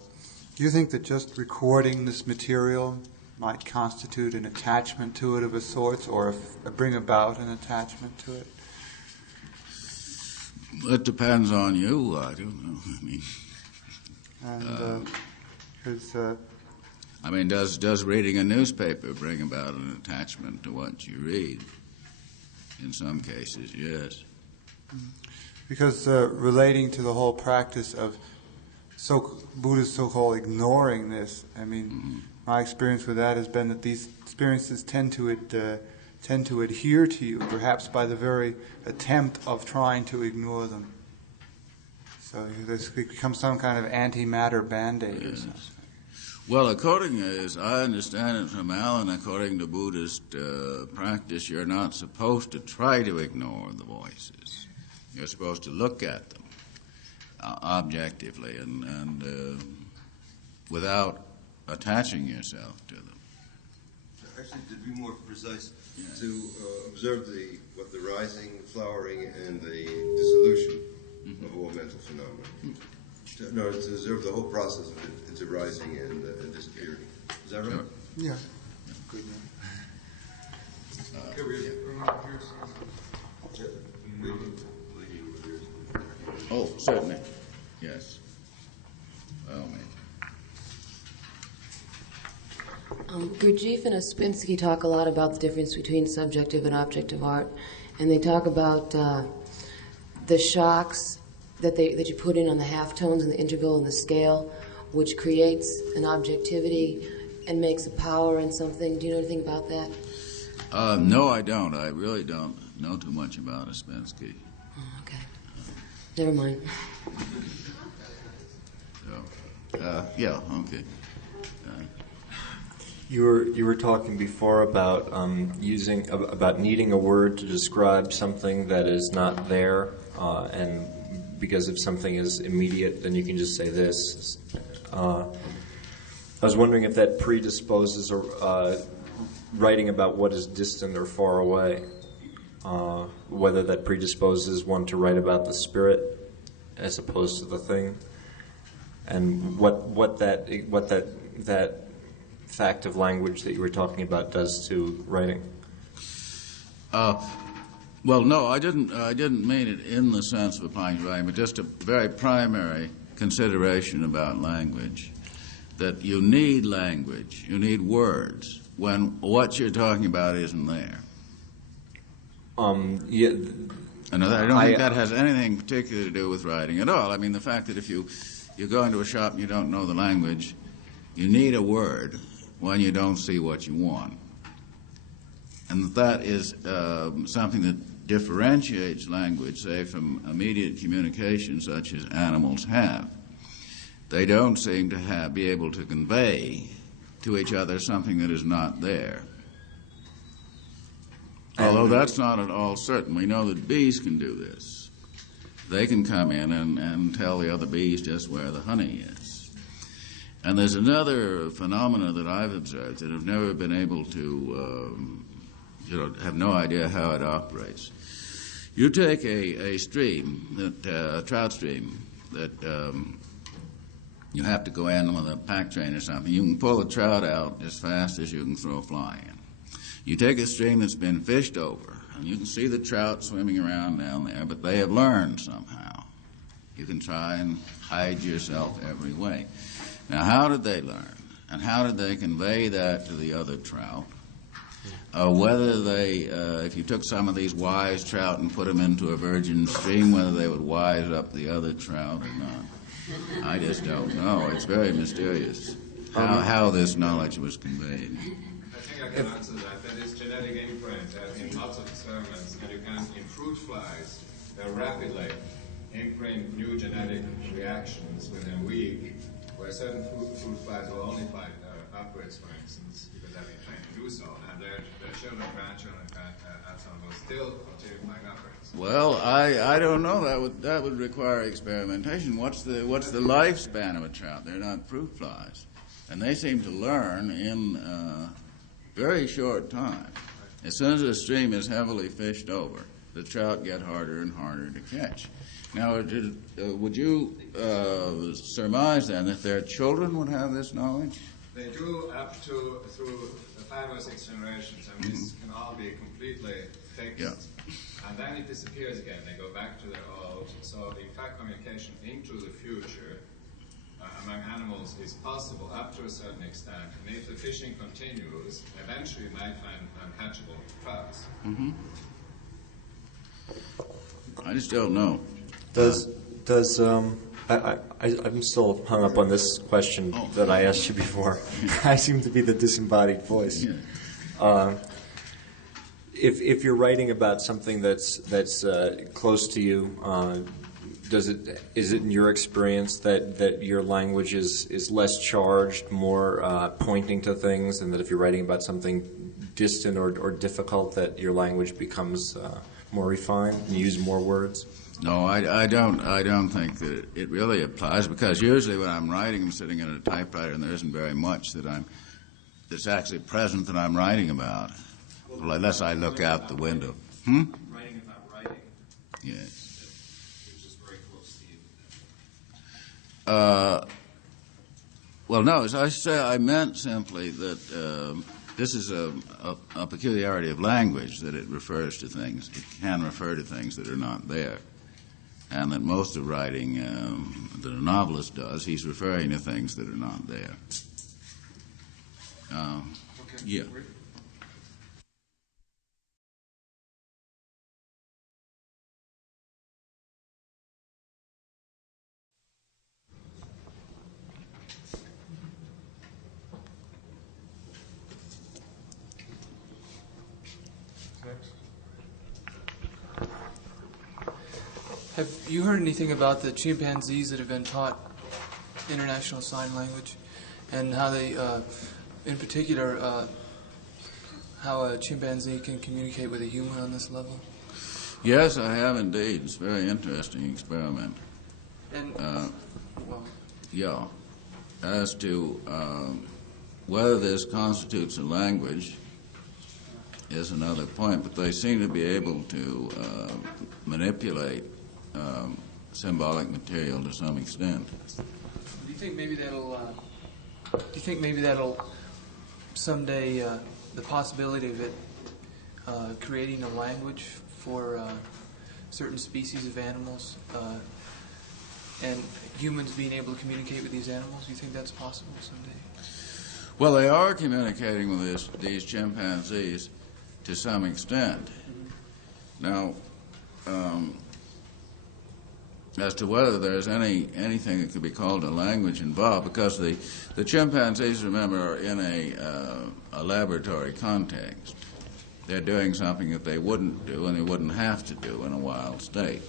you think that just recording this material might constitute an attachment to it of a sort, or bring about an attachment to it? It depends on you. I don't know. I mean, does reading a newspaper bring about an attachment to what you read? In some cases, yes. Because relating to the whole practice of Buddha's so-called ignoring this, I mean, my experience with that has been that these experiences tend to adhere to you, perhaps by the very attempt of trying to ignore them. So this becomes some kind of antimatter band-aid or something. Well, according as I understand it from Alan, according to Buddhist practice, you're not supposed to try to ignore the voices. You're supposed to look at them objectively and without attaching yourself to them. Actually, to be more precise, to observe the rising, flowering, and the dissolution of all mental phenomena. To observe the whole process of its arising and disappearing. Is that right? Sure. Yeah. Good. Oh, certainly. Yes. Well, Gurdjieff and Ouspensky talk a lot about the difference between subjective and objective art, and they talk about the shocks that you put in on the half tones and the integral and the scale, which creates an objectivity and makes a power in something. Do you know anything about that? No, I don't. I really don't know too much about Ouspensky. Oh, okay. Never mind. So, yeah, okay. You were talking before about about needing a word to describe something that is not there, and because if something is immediate, then you can just say this. I was wondering if that predisposes writing about what is distant or far away, whether that predisposes one to write about the spirit as opposed to the thing, and what that fact of language that you were talking about does to writing. Well, no, I didn't mean it in the sense of applying to writing, but just a very primary consideration about language, that you need language, you need words, when what you're talking about isn't there. Yeah. And I don't think that has anything particular to do with writing at all. I mean, the fact that if you go into a shop and you don't know the language, you need a word when you don't see what you want. And that is something that differentiates language, say, from immediate communication such as animals have. They don't seem to be able to convey to each other something that is not there. Although that's not at all certain. We know that bees can do this. They can come in and tell the other bees just where the honey is. And there's another phenomena that I've observed that I've never been able to have no idea how it operates. You take a stream, a trout stream, that you have to go in with a pack train or something. You can pull the trout out as fast as you can throw a fly in. You take a stream that's been fished over, and you can see the trout swimming around down there, but they have learned somehow. You can try and hide yourself every way. Now, how did they learn? And how did they convey that to the other trout? Whether they, if you took some of these wise trout and put them into a virgin stream, whether they would wise up the other trout or not. I just don't know. It's very mysterious. how this knowledge was conveyed. I think I can answer that. That is genetic imprint. There have been lots of experiments, and you can, in fruit flies, rapidly imprint new genetic reactions within a week, where certain fruit flies will only fly upwards, for instance, because they've been trained to do so, and their children, grandchildren, and so on will still continue flying upwards. Well, I don't know. That would require experimentation. What's the lifespan of a trout? They're not fruit flies, and they seem to learn in very short time. As soon as a stream is heavily fished over, the trout get harder and harder to catch. Now, would you surmise then that their children would have this knowledge? They do up to through 5 or 6 generations, and this can all be completely fixed. Yeah. And then it disappears again. They go back to their old. So, in fact, communication into the future among animals is possible up to a certain extent. And if the fishing continues, eventually you might find uncatchable trouts. Mm-hmm. I just don't know. I'm still hung up on this question that I asked you before. I seem to be the disembodied voice. Yeah. If you're writing about something that's close to you, is it in your experience that your language is less charged, more pointing to things, and that if you're writing about something distant or difficult, that your language becomes more refined and you use more words? No, I don't think that it really applies, because usually when I'm writing, I'm sitting at a typewriter and there isn't very much that's actually present that I'm writing about, well, unless I look out the window. Writing about writing. Yes. Which is very close to you. Well, no, as I say, I meant simply that this is a peculiarity of language, that it refers to things, it can refer to things that are not there. And that most of writing that a novelist does, he's referring to things that are not there. Yeah. Have you heard anything about the chimpanzees that have been taught International Sign Language, and how they, in particular, how a chimpanzee can communicate with a human on this level? Yes, I have indeed. It's a very interesting experiment. And yeah, as to whether this constitutes a language is another point, but they seem to be able to manipulate symbolic material to some extent. Do you think maybe that'll someday the possibility of it creating a language for certain species of animals and humans being able to communicate with these animals? Do you think that's possible someday? Well, they are communicating with these chimpanzees to some extent. Now, as to whether there's anything that could be called a language involved, because the chimpanzees, remember, are in a laboratory context. They're doing something that they wouldn't do and they wouldn't have to do in a wild state.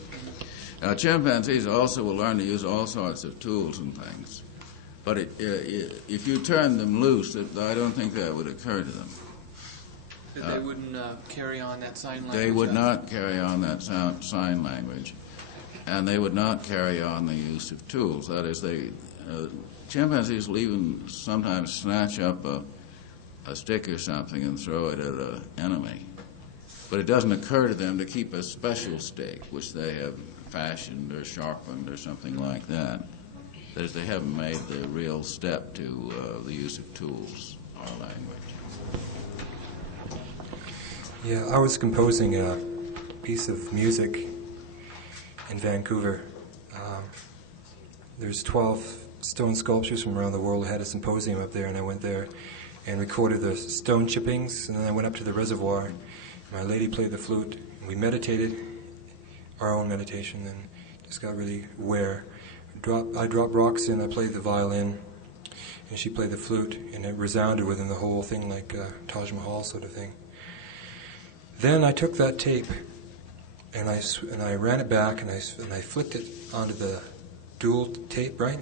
Now, chimpanzees also will learn to use all sorts of tools and things, but if you turn them loose, I don't think that would occur to them. That they wouldn't carry on that sign language? They would not carry on that sign language, and they would not carry on the use of tools. That is, chimpanzees will even sometimes snatch up a stick or something and throw it at an enemy. But it doesn't occur to them to keep a special stick, which they have fashioned or sharpened or something like that. That is, they haven't made the real step to the use of tools or language. Yeah, I was composing a piece of music in Vancouver. There's 12 stone sculptures from around the world. I had a symposium up there, and I went there and recorded the stone chippings, and then I went up to the reservoir, and my lady played the flute, and we meditated, our own meditation, and just got really aware. I dropped rocks in, I played the violin, and she played the flute, and it resounded within the whole thing like Taj Mahal sort of thing. Then I took that tape, and I ran it back, and I flicked it onto the dual tape, right?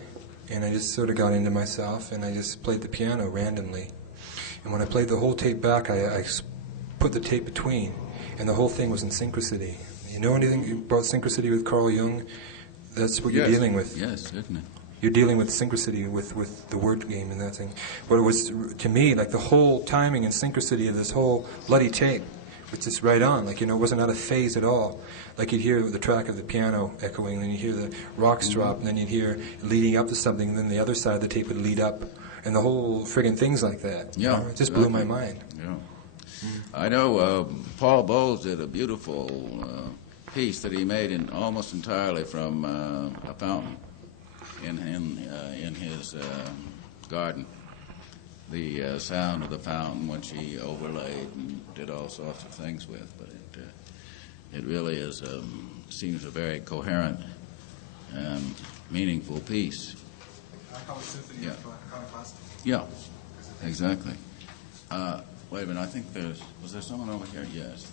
And I just sort of got into myself, and I just played the piano randomly. And when I played the whole tape back, I put the tape between, and the whole thing was in synchricity. You know anything about synchricity with Carl Jung? That's what you're dealing with. Yes, certainly. You're dealing with synchricity with the word game and that thing. But it was, to me, like the whole timing and synchricity of this whole bloody tape was just right on. Like, it wasn't out of phase at all. Like you'd hear the track of the piano echoing, and then you'd hear the rocks drop, and then you'd hear leading up to something, and then the other side of the tape would lead up. And the whole friggin' things like that. Yeah. It just blew my mind. Yeah. I know Paul Bowles did a beautiful piece that he made almost entirely from a fountain in his garden. The sound of the fountain, which he overlaid and did all sorts of things with. But it really is seems a very coherent and meaningful piece. I call it symphony of iconoclastic. Yeah, exactly. Wait a minute, I think was there someone over here? Yes.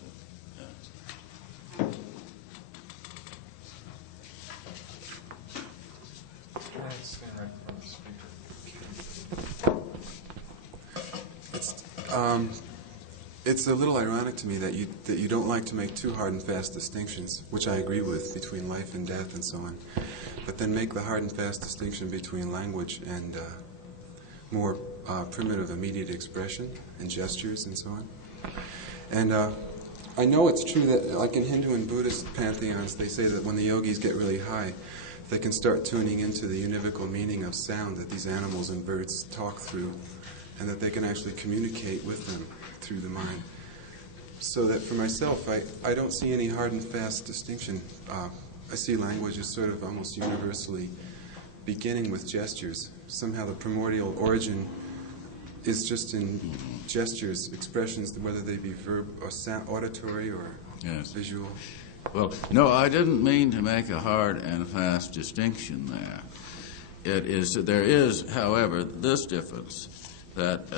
It's a little ironic to me that you don't like to make too hard and fast distinctions, which I agree with, between life and death and so on, but then make the hard and fast distinction between language and more primitive immediate expression and gestures and so on. And I know it's true that, like in Hindu and Buddhist pantheons, they say that when the yogis get really high, they can start tuning into the univocal meaning of sound that these animals and birds talk through, and that they can actually communicate with them through the mind. So that for myself, I don't see any hard and fast distinction. I see language as sort of almost universally beginning with gestures. Somehow the primordial origin is just in gestures, expressions, whether they be verb or sound, auditory or visual. Well, no, I didn't mean to make a hard and fast distinction there. There is, however, this difference, that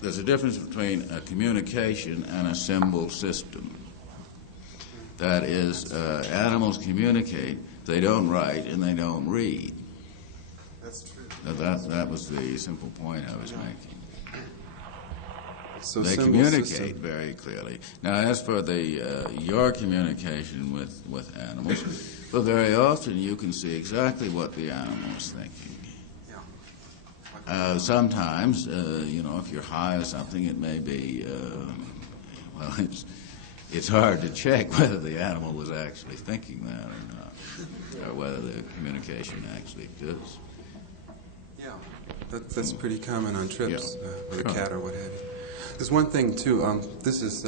there's a difference between a communication and a symbol system. That is, animals communicate, they don't write and they don't read. That's true. That was the simple point I was making. So they communicate very clearly. Now, as for your communication with animals, well, very often you can see exactly what the animal is thinking. Sometimes, if you're high or something, it may be, it's hard to check whether the animal was actually thinking that or not, or whether the communication actually does. Yeah, that's pretty common on trips with a cat or what have you. There's one thing, too. This is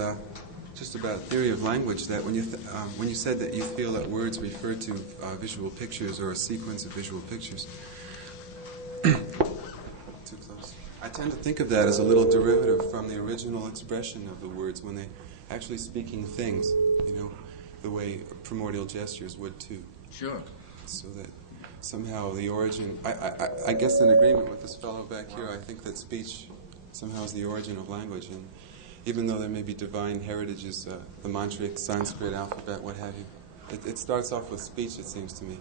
just about theory of language, that when you said that you feel that words refer to visual pictures or a sequence of visual pictures, too close. I tend to think of that as a little derivative from the original expression of the words when they actually speaking things, the way primordial gestures would too. Sure. So that somehow the origin, I guess in agreement with this fellow back here, I think that speech somehow is the origin of language, and even though there may be divine heritages, the mantric, Sanskrit alphabet, what have you, it starts off with speech, it seems to me.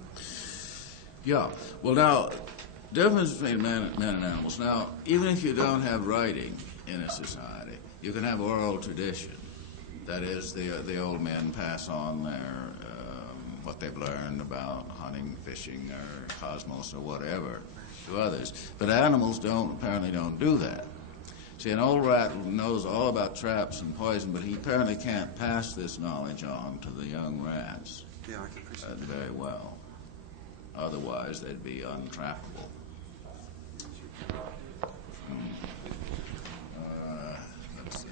Yeah. Well, now, difference between men and animals. Now, even if you don't have writing in a society, you can have oral tradition. That is, the old men pass on their what they've learned about hunting, fishing, or cosmos, or whatever to others. But animals apparently don't do that. See, an old rat knows all about traps and poison, but he apparently can't pass this knowledge on to the young rats. Yeah, I can appreciate that. Very well. Otherwise, they'd be untrappable. Let's see.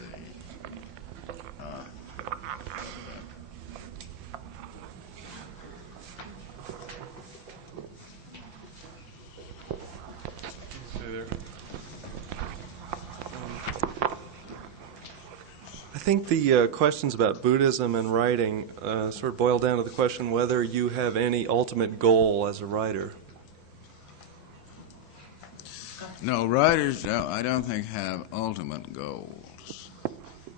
I think the questions about Buddhism and writing sort of boil down to the question whether you have any ultimate goal as a writer. No, writers, I don't think, have ultimate goals.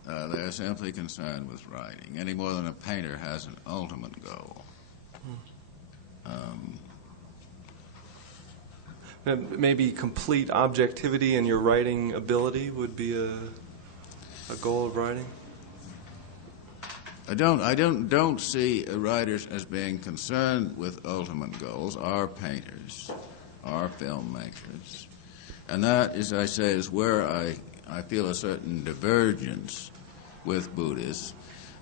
They're simply concerned with writing, any more than a painter has an ultimate goal. Maybe complete objectivity in your writing ability would be a goal of writing? I don't see writers as being concerned with ultimate goals. Our painters, our filmmakers. And that, as I say, is where I feel a certain divergence with Buddhists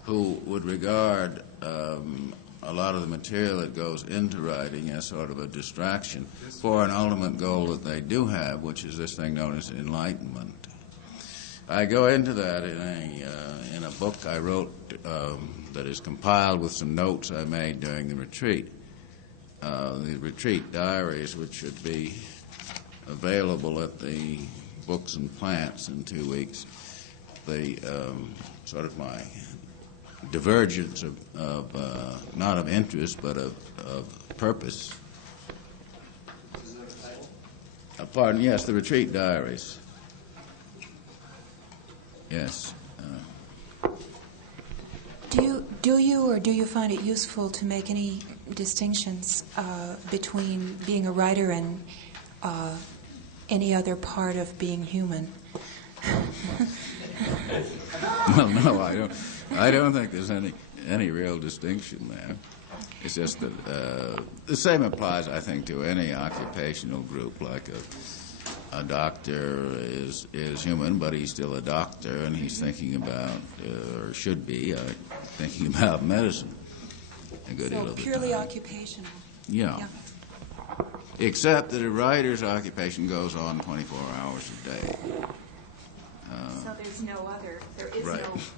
who would regard a lot of the material that goes into writing as sort of a distraction for an ultimate goal that they do have, which is this thing known as enlightenment. I go into that in a book I wrote that is compiled with some notes I made during the retreat diaries, which should be available at the Books and Plants in 2 weeks. The sort of my divergence of not of interest but of purpose. Is that a title? Pardon, yes, the Retreat Diaries. Yes. Do you find it useful to make any distinctions between being a writer and any other part of being human? Well, no, I don't think there's any real distinction there. It's just that the same applies, I think, to any occupational group. Like a doctor is human, but he's still a doctor, and he's thinking about, or should be, thinking about medicine a good deal of the purely time. occupational. Yeah. Except that a writer's occupation goes on 24 hours a day. So there is no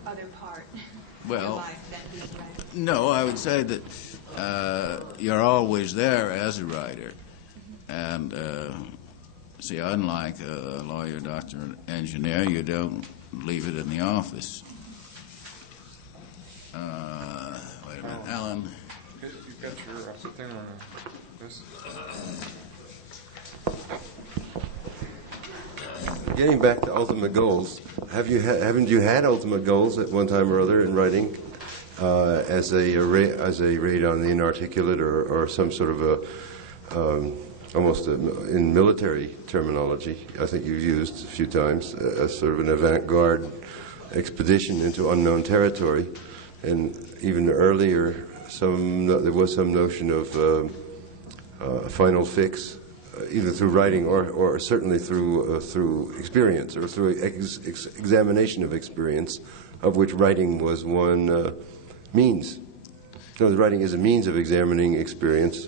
other part Well, of life than being a writer. No, I would say that you're always there as a writer. And, see, unlike a lawyer, doctor, and engineer, you don't leave it in the office. Wait a minute, Alan. You've got your thing on this. Getting back to ultimate goals, haven't you had ultimate goals at one time or other in writing, as a raid on the inarticulate or some sort of a almost in military terminology? I think you've used a few times as sort of an avant-garde expedition into unknown territory, and even earlier, there was some notion of a final fix. Either through writing or certainly through experience or through examination of experience, of which writing was one means. So the writing is a means of examining experience,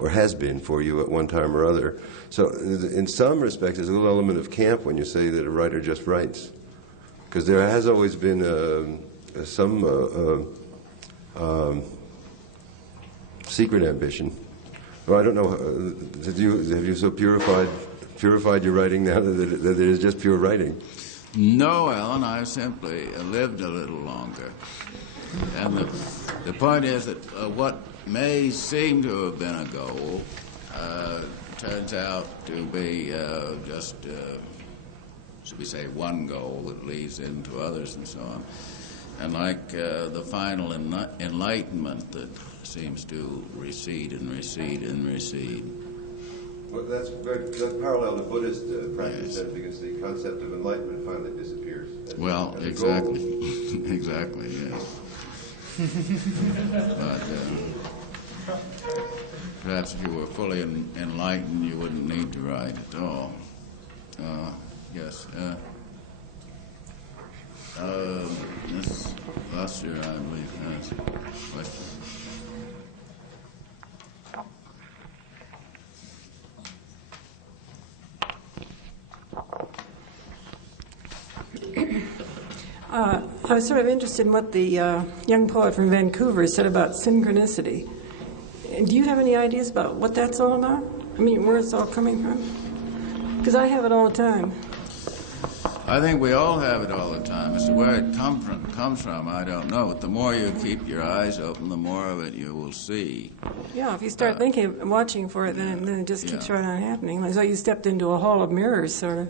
or has been for you at one time or other. So in some respects, there's a little element of camp when you say that a writer just writes, because there has always been some secret ambition. Well, I don't know. Have you so purified your writing now that it is just pure writing? No, Alan. I've simply lived a little longer, and the point is that what may seem to have been a goal turns out to be just, should we say, one goal that leads into others and so on. And like the final enlightenment that seems to recede and recede and recede. Well, that's parallel to Buddhist practice, yes. Because the concept of enlightenment finally disappears. Well, exactly. Exactly, yes. But perhaps if you were fully enlightened, you wouldn't need to write at all. Yes. This last year, I believe, has a question. I was sort of interested in what the young poet from Vancouver said about synchronicity. Do you have any ideas about what that's all about? I mean, where it's all coming from? Because I have it all the time. I think we all have it all the time. As to where it comes from, I don't know. But the more you keep your eyes open, the more of it you will see. Yeah, if you start thinking, watching for it, then it just keeps right on happening. Like so you stepped into a hall of mirrors, sort of.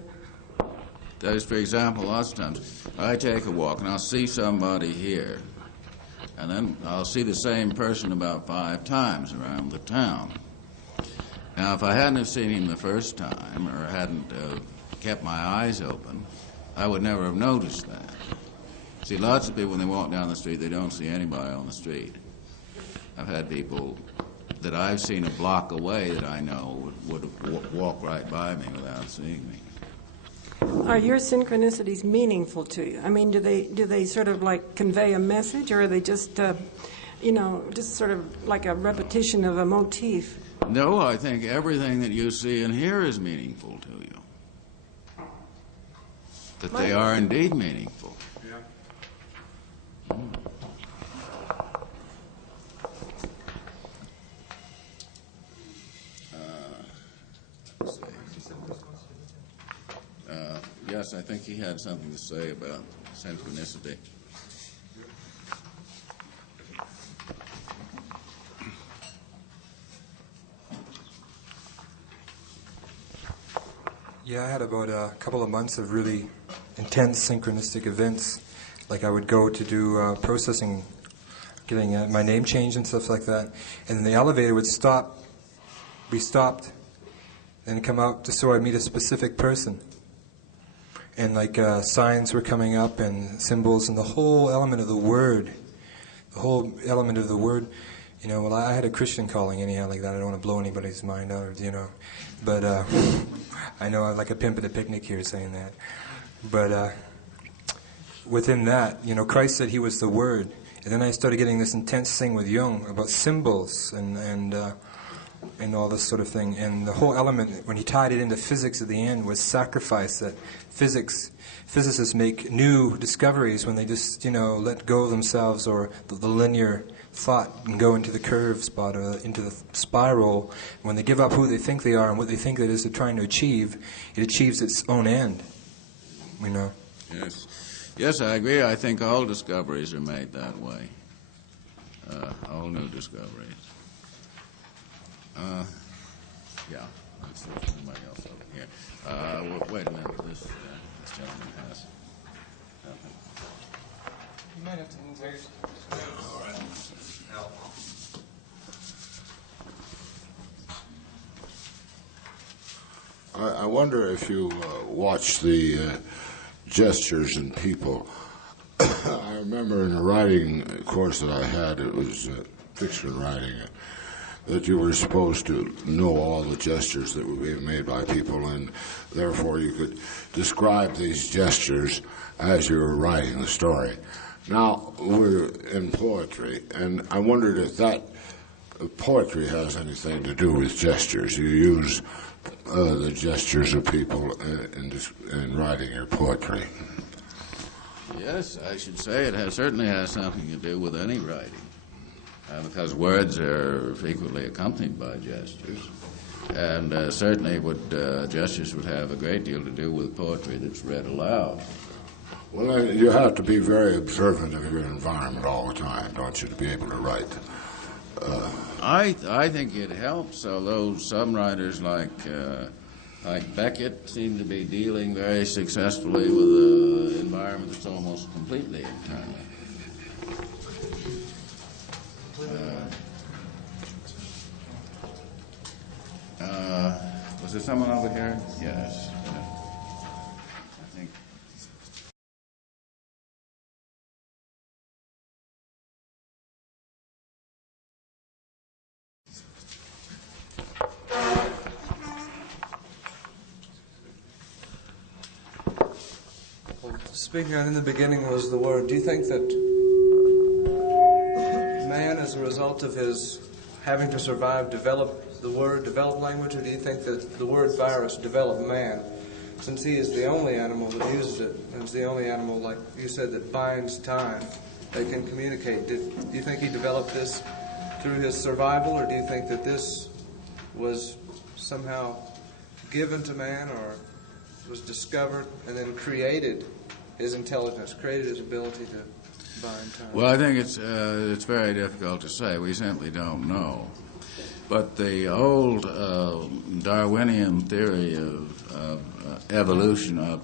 That is, for example, lots of times I take a walk and I'll see somebody here, and then I'll see the same person about 5 times around the town. Now, if I hadn't have seen him the first time, or hadn't kept my eyes open, I would never have noticed that. See, lots of people, when they walk down the street, they don't see anybody on the street. I've had people that I've seen a block away that I know would walk right by me without seeing me. Are your synchronicities meaningful to you? I mean, do they sort of like convey a message, or are they just, just sort of like a repetition of a motif? No, I think everything that you see and hear is meaningful to you. That they are indeed meaningful. Yes, I think he had something to say about synchronicity. Yeah, I had about a couple of months of really intense synchronistic events. Like I would go to do processing, getting my name changed and stuff like that, and the elevator would stop, be stopped, and come out just so I'd meet a specific person. And like signs were coming up and symbols and the whole element of the word, well, I had a Christian calling anyhow like that. I don't want to blow anybody's mind out, but I know I'm like a pimp at a picnic here saying that. But within that, Christ said he was the Word. And then I started getting this intense thing with Jung about symbols and all this sort of thing. And the whole element, when he tied it into physics at the end, was sacrifice. That physicists make new discoveries when they just, let go of themselves or the linear thought and go into the curve spot or into the spiral. When they give up who they think they are and what they think it is they're trying to achieve, it achieves its own end. Yes, I agree. I think all discoveries are made that way. All new discoveries. Yeah. Let's see if somebody else over here. Wait a minute. This gentleman has something. You might have to move over. All right. I wonder if you watch the gestures in people. I remember in a writing course that I had, it was fiction writing, that you were supposed to know all the gestures that were being made by people, and therefore you could describe these gestures as you were writing the story. Now, we're in poetry, and I wondered if that poetry has anything to do with gestures. You use the gestures of people in writing your poetry. Yes, I should say it certainly has something to do with any writing, because words are frequently accompanied by gestures, and certainly gestures would have a great deal to do with poetry that's read aloud. Well, you have to be very observant of your environment all the time, don't you, to be able to write? I think it helps, although some writers like Beckett seem to be dealing very successfully with an environment that's almost completely internal. Was there someone over here? Yes. I think. Speaking on in the beginning was the word. Do you think that man, as a result of his having to survive, develop the word, develop language, or do you think that the word virus developed man, since he is the only animal that uses it, and is the only animal, like you said, that binds time, that can communicate? Do you think he developed this through his survival, or do you think that this was somehow given to man, or was discovered and then created his intelligence, created his ability to bind time? Well, I think it's very difficult to say. We simply don't know. But the old Darwinian theory of evolution, of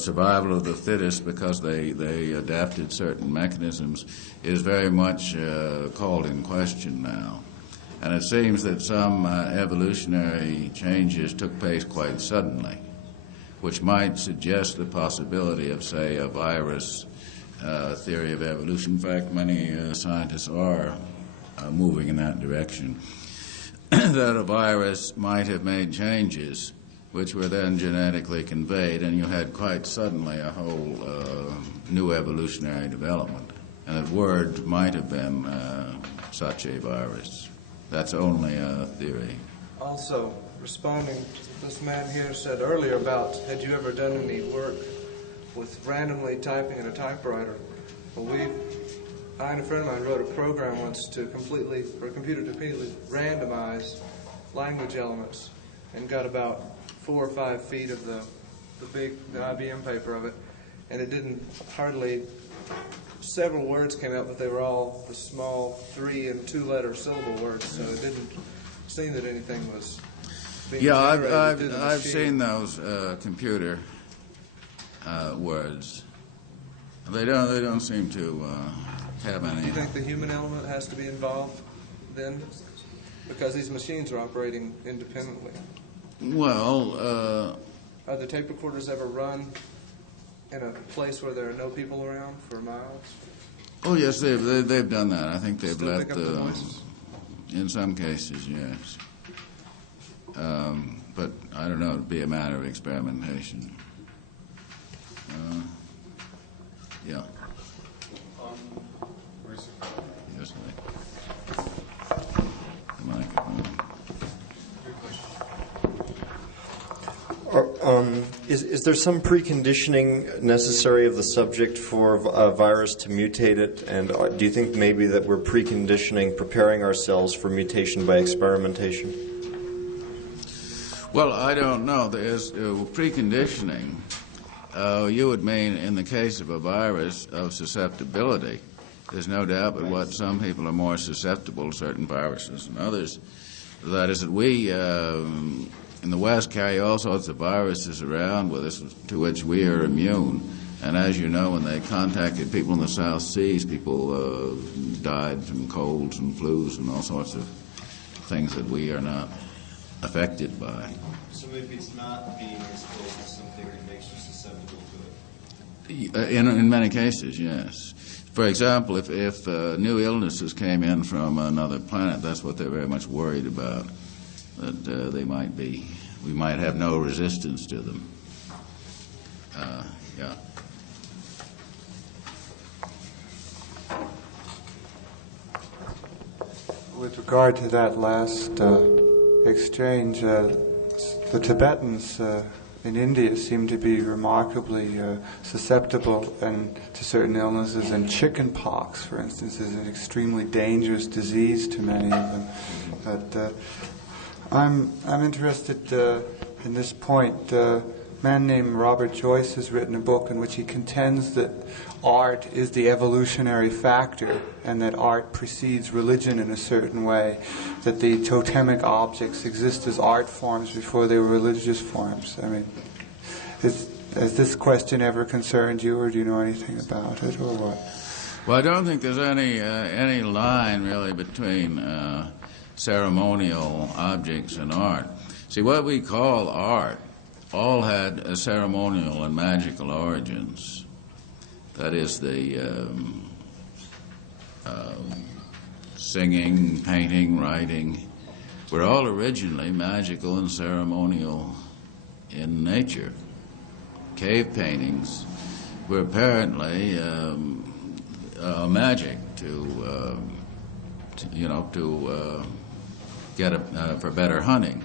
survival of the fittest because they adapted certain mechanisms, is very much called in question now. And it seems that some evolutionary changes took place quite suddenly, which might suggest the possibility of, say, a virus theory of evolution. In fact, many scientists are moving in that direction, that a virus might have made changes which were then genetically conveyed, and you had quite suddenly a whole new evolutionary development. And that word might have been such a virus. That's only a theory. Also, responding to this man here said earlier about, had you ever done any work with randomly typing in a typewriter? Well, I and a friend of mine wrote a program once for a computer to completely randomize language elements, and got about 4 or 5 feet of the IBM paper of it, and it didn't hardly. Several words came out, but they were all the small 3- and 2-letter syllable words, so it didn't seem that anything was being generated. Yeah, I've seen those computer words. They don't seem to have any. Do you think the human element has to be involved then? Because these machines are operating independently. Well, are the tape recorders ever run in a place where there are no people around for miles? Oh yes, they've done that. I think they've Still left pick up the voices? In some cases, yes. But I don't know. It'd be a matter of experimentation. Yeah. Yes, the microphone. Is there some preconditioning necessary of the subject for a virus to mutate it? And do you think maybe that we're preconditioning, preparing ourselves for mutation by experimentation? Well, I don't know. There's preconditioning. You would mean in the case of a virus of susceptibility. There's no doubt but what some people are more susceptible to certain viruses than others. That is that we in the West carry all sorts of viruses around with us to which we are immune. And as you know, when they contacted people in the South Seas, people died from colds and flus and all sorts of things that we are not affected by. So maybe it's not being exposed to something that makes you susceptible to it? In many cases, yes. For example, if new illnesses came in from another planet, that's what they're very much worried about. That we might have no resistance to them. Yeah. With regard to that last exchange, the Tibetans in India seem to be remarkably susceptible to certain illnesses, and chicken pox, for instance, is an extremely dangerous disease to many of them. But I'm interested in this point. A man named Robert Joyce has written a book in which he contends that art is the evolutionary factor and that art precedes religion in a certain way, that the totemic objects exist as art forms before they were religious forms. I mean, has this question ever concerned you, or do you know anything about it, or what? Well, I don't think there's any line really between ceremonial objects and art. See, what we call art all had ceremonial and magical origins. That is, the singing, painting, writing were all originally magical and ceremonial in nature. Cave paintings were apparently magic to get for better hunting.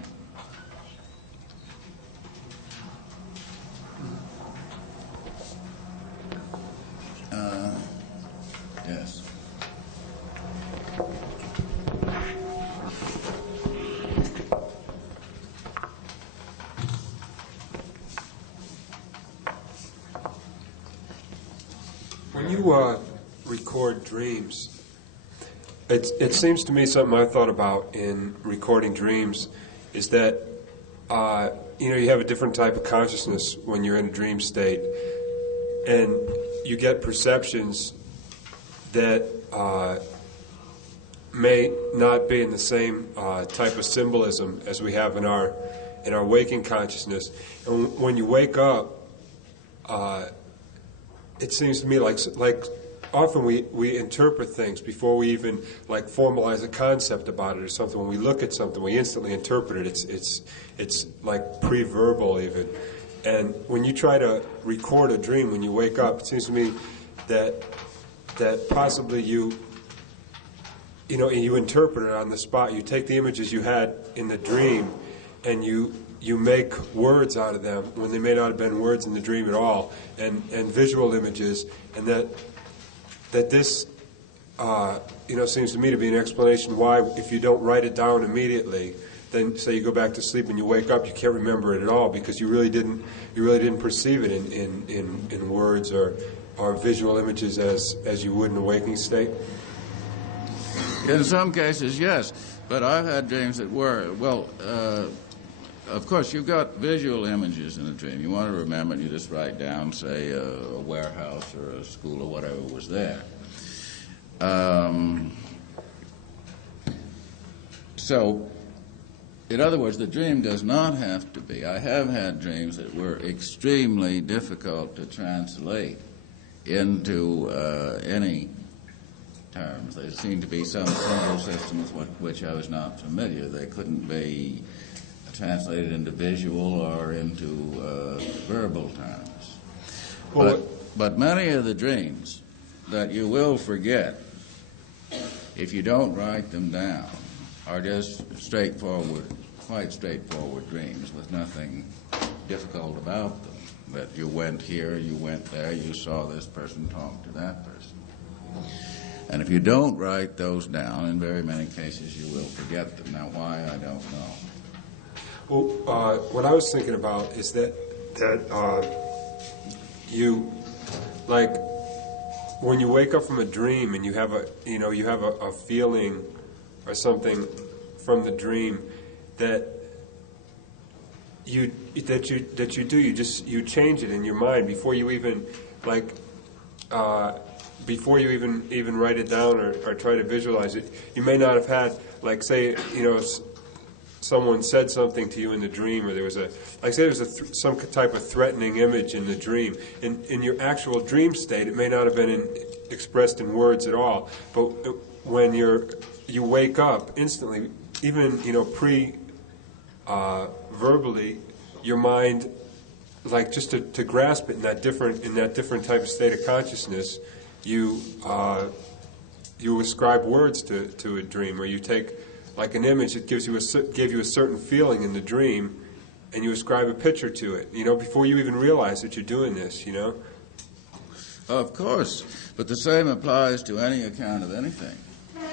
Yes. When you record dreams, it seems to me something I thought about in recording dreams is that you have a different type of consciousness when you're in a dream state, and you get perceptions that may not be in the same type of symbolism as we have in our waking consciousness. And when you wake up, it seems to me like often we interpret things before we even formalize a concept about it or something. When we look at something, we instantly interpret it. It's like pre-verbal even. And when you try to record a dream when you wake up, it seems to me that possibly you interpret it on the spot. You take the images you had in the dream and you make words out of them when they may not have been words in the dream at all, and visual images, and that this seems to me to be an explanation why, if you don't write it down immediately, then say you go back to sleep and you wake up, you can't remember it at all because you really didn't perceive it in words or visual images as you would in a waking state. In some cases, yes, but I've had dreams that were, of course, you've got visual images in a dream. You want to remember it, you just write down, say, a warehouse or a school or whatever was there. So, in other words, the dream does not have to be. I have had dreams that were extremely difficult to translate into any terms. There seemed to be some symbol systems with which I was not familiar. They couldn't be translated into visual or into verbal terms. But many of the dreams that you will forget if you don't write them down are just quite straightforward dreams with nothing difficult about them. That you went here, you went there, you saw this person talk to that person. And if you don't write those down, in very many cases you will forget them. Now, why, I don't know. Well, what I was thinking about is that you, when you wake up from a dream and you have a feeling or something from the dream that you change it in your mind before you even even write it down or try to visualize it. You may not have had, say, someone said something to you in the dream, or there was some type of threatening image in the dream. In your actual dream state, it may not have been expressed in words at all, but when you wake up instantly, even verbally, your mind, just to grasp it in that different type of state of consciousness, you ascribe words to a dream, or you take an image that gave you a certain feeling in the dream, and you ascribe a picture to it, before you even realize that you're doing this, Of course, but the same applies to any account of anything.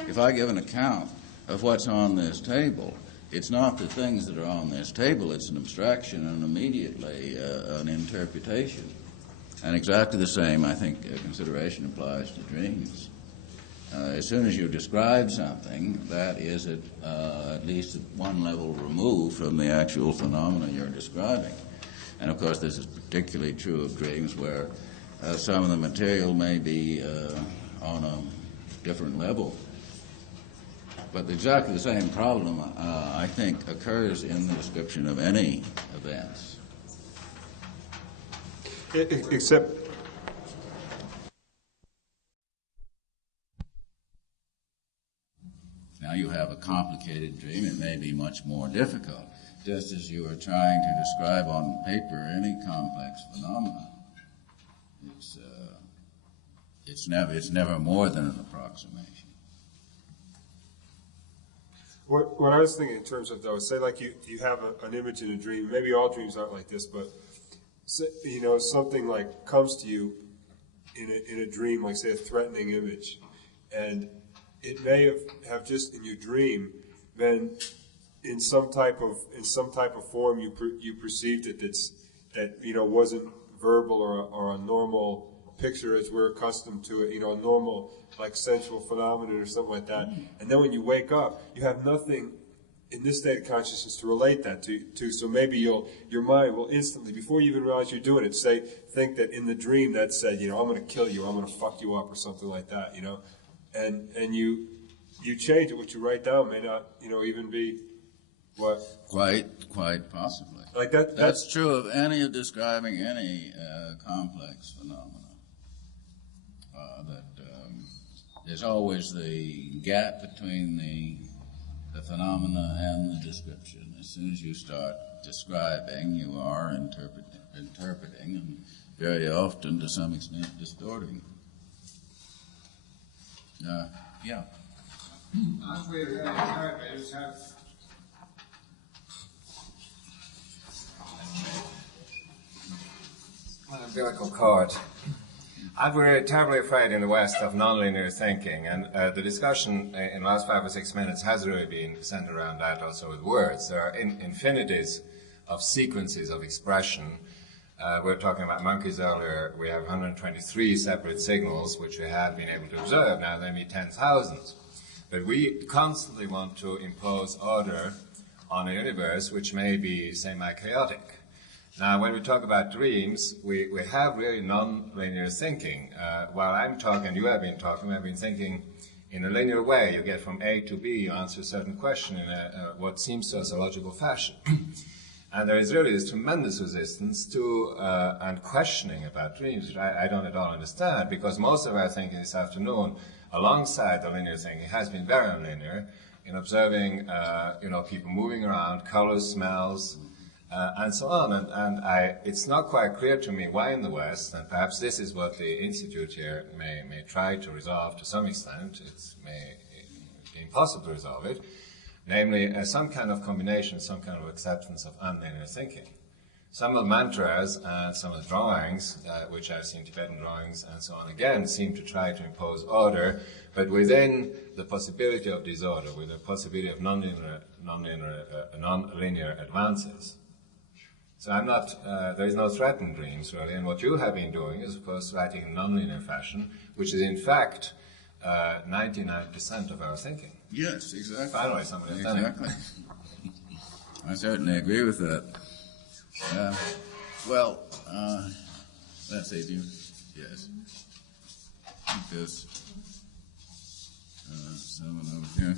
If I give an account of what's on this table, it's not the things that are on this table, it's an abstraction and immediately an interpretation. And exactly the same, I think, consideration applies to dreams. As soon as you describe something, that is at least one level removed from the actual phenomena you're describing. And of course, this is particularly true of dreams where some of the material may be on a different level. But exactly the same problem, I think, occurs in the description of any events. Except now you have a complicated dream, it may be much more difficult, just as you are trying to describe on paper any complex phenomena. It's never more than an approximation. What I was thinking in terms of, though, say you have an image in a dream. Maybe all dreams aren't like this, but something comes to you in a dream, like say a threatening image, and it may have just in your dream been in some type of form you perceived it that wasn't verbal or a normal picture as we're accustomed to it, a normal, like, sensual phenomenon or something like that. And then when you wake up, you have nothing in this state of consciousness to relate that to. So maybe your mind will instantly, before you even realize you're doing it, think that in the dream that said, I'm going to kill you, I'm going to fuck you up or something like that, and you change it. What you write down may not, even be what. Quite possibly. Like that. That's true of describing any complex phenomena. There's always the gap between the phenomena and the description. As soon as you start describing, you are interpreting, and very often, to some extent, distorting. Yeah. Umbilical cord. We're terribly afraid in the West of nonlinear thinking, and the discussion in the last 5 or 6 minutes has really been centered around that also with words. There are infinities of sequences of expression. We were talking about monkeys earlier. We have 123 separate signals, which we have been able to observe. Now there may be 10,000. But we constantly want to impose order on a universe which may be semi-chaotic. Now, when we talk about dreams, we have really non-linear thinking. While I'm talking, you have been talking, I've been thinking in a linear way. You get from A to B, you answer a certain question in what seems to us a logical fashion. And there is really this tremendous resistance to and questioning about dreams, which I don't at all understand, because most of our thinking this afternoon, alongside the linear thinking, has been very nonlinear in observing, people moving around, colors, smells, and so on. And it's not quite clear to me why in the West, and perhaps this is what the Institute here may try to resolve to some extent, it's impossible to resolve it, namely some kind of combination, some kind of acceptance of unlinear thinking. Some of the mantras and some of the drawings, which I've seen, Tibetan drawings and so on, again, seem to try to impose order, but within the possibility of disorder, with the possibility of non-linear advances. So I'm not, there is no threat in dreams, really, and what you have been doing is, of course, writing in non-linear fashion, which is, in fact, 99% of our thinking. Yes, exactly. Finally, somebody has done it. Exactly. I certainly agree with that. Let's see, yes. I think there's someone over here.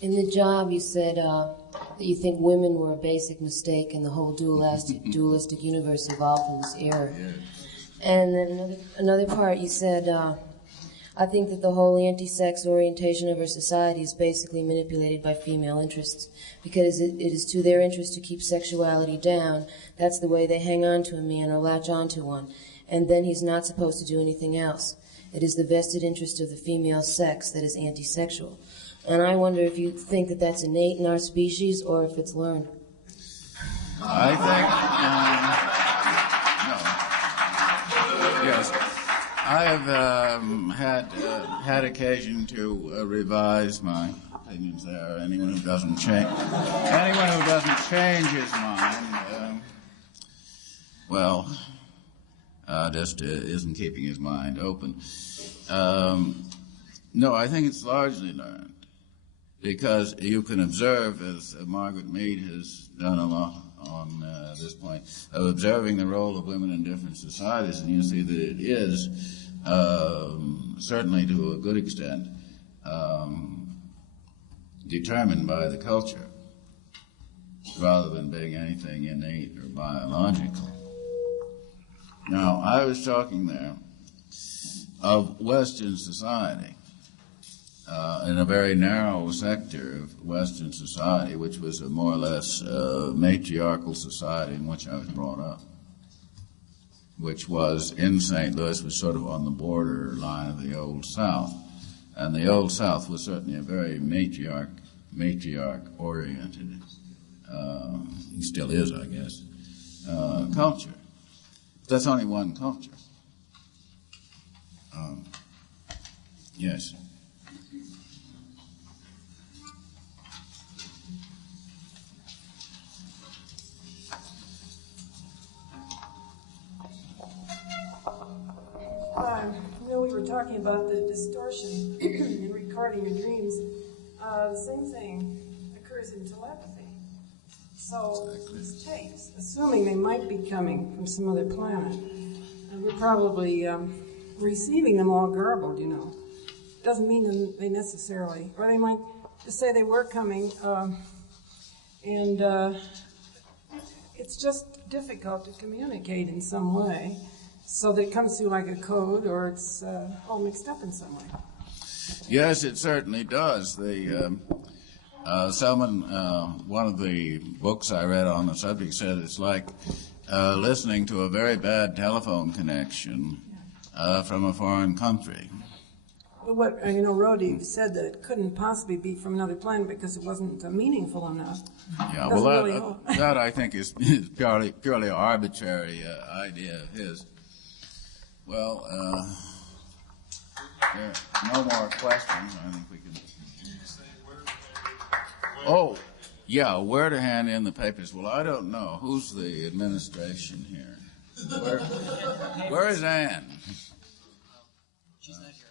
In the job, you said that you think women were a basic mistake and the whole dualistic universe evolved from this era. Yeah. And then another part, you said, I think that the whole anti-sex orientation of our society is basically manipulated by female interests because it is to their interest to keep sexuality down. That's the way they hang on to a man or latch on to one. And then he's not supposed to do anything else. It is the vested interest of the female sex that is anti-sexual. And I wonder if you think that that's innate in our species or if it's learned. I think, no. Yes. I have had occasion to revise my opinions there. Anyone who doesn't change his mind, just isn't keeping his mind open. No, I think it's largely learned. Because you can observe, as Margaret Mead has done a lot on this point, of observing the role of women in different societies, and you see that it is, certainly to a good extent, determined by the culture, rather than being anything innate or biological. Now, I was talking there of Western society, in a very narrow sector of Western society, which was a more or less matriarchal society in which I was brought up, which was in St. Louis, was sort of on the borderline of the Old South. And the Old South was certainly a very matriarch-oriented, still is, I guess, culture. That's only one culture. Yes. talking about the distortion in recording your dreams, the same thing occurs in telepathy. So these tapes, assuming they might be coming from some other planet, we're probably receiving them all garbled, you know. Doesn't mean they necessarily, or they might just say they were coming, and it's just difficult to communicate in some way, so that it comes through like a code, or it's all mixed up in some way. Yes, it certainly does. One of the books I read on the subject said it's like listening to a very bad telephone connection from a foreign country. Well, what Rodi said that it couldn't possibly be from another planet because it wasn't meaningful enough. Yeah, well, that I think is purely arbitrary idea of his. Well, there are no more questions. I think we can. Oh, yeah, where to hand in the papers? Well, I don't know. Who's the administration here? Where is Anne? She's not here.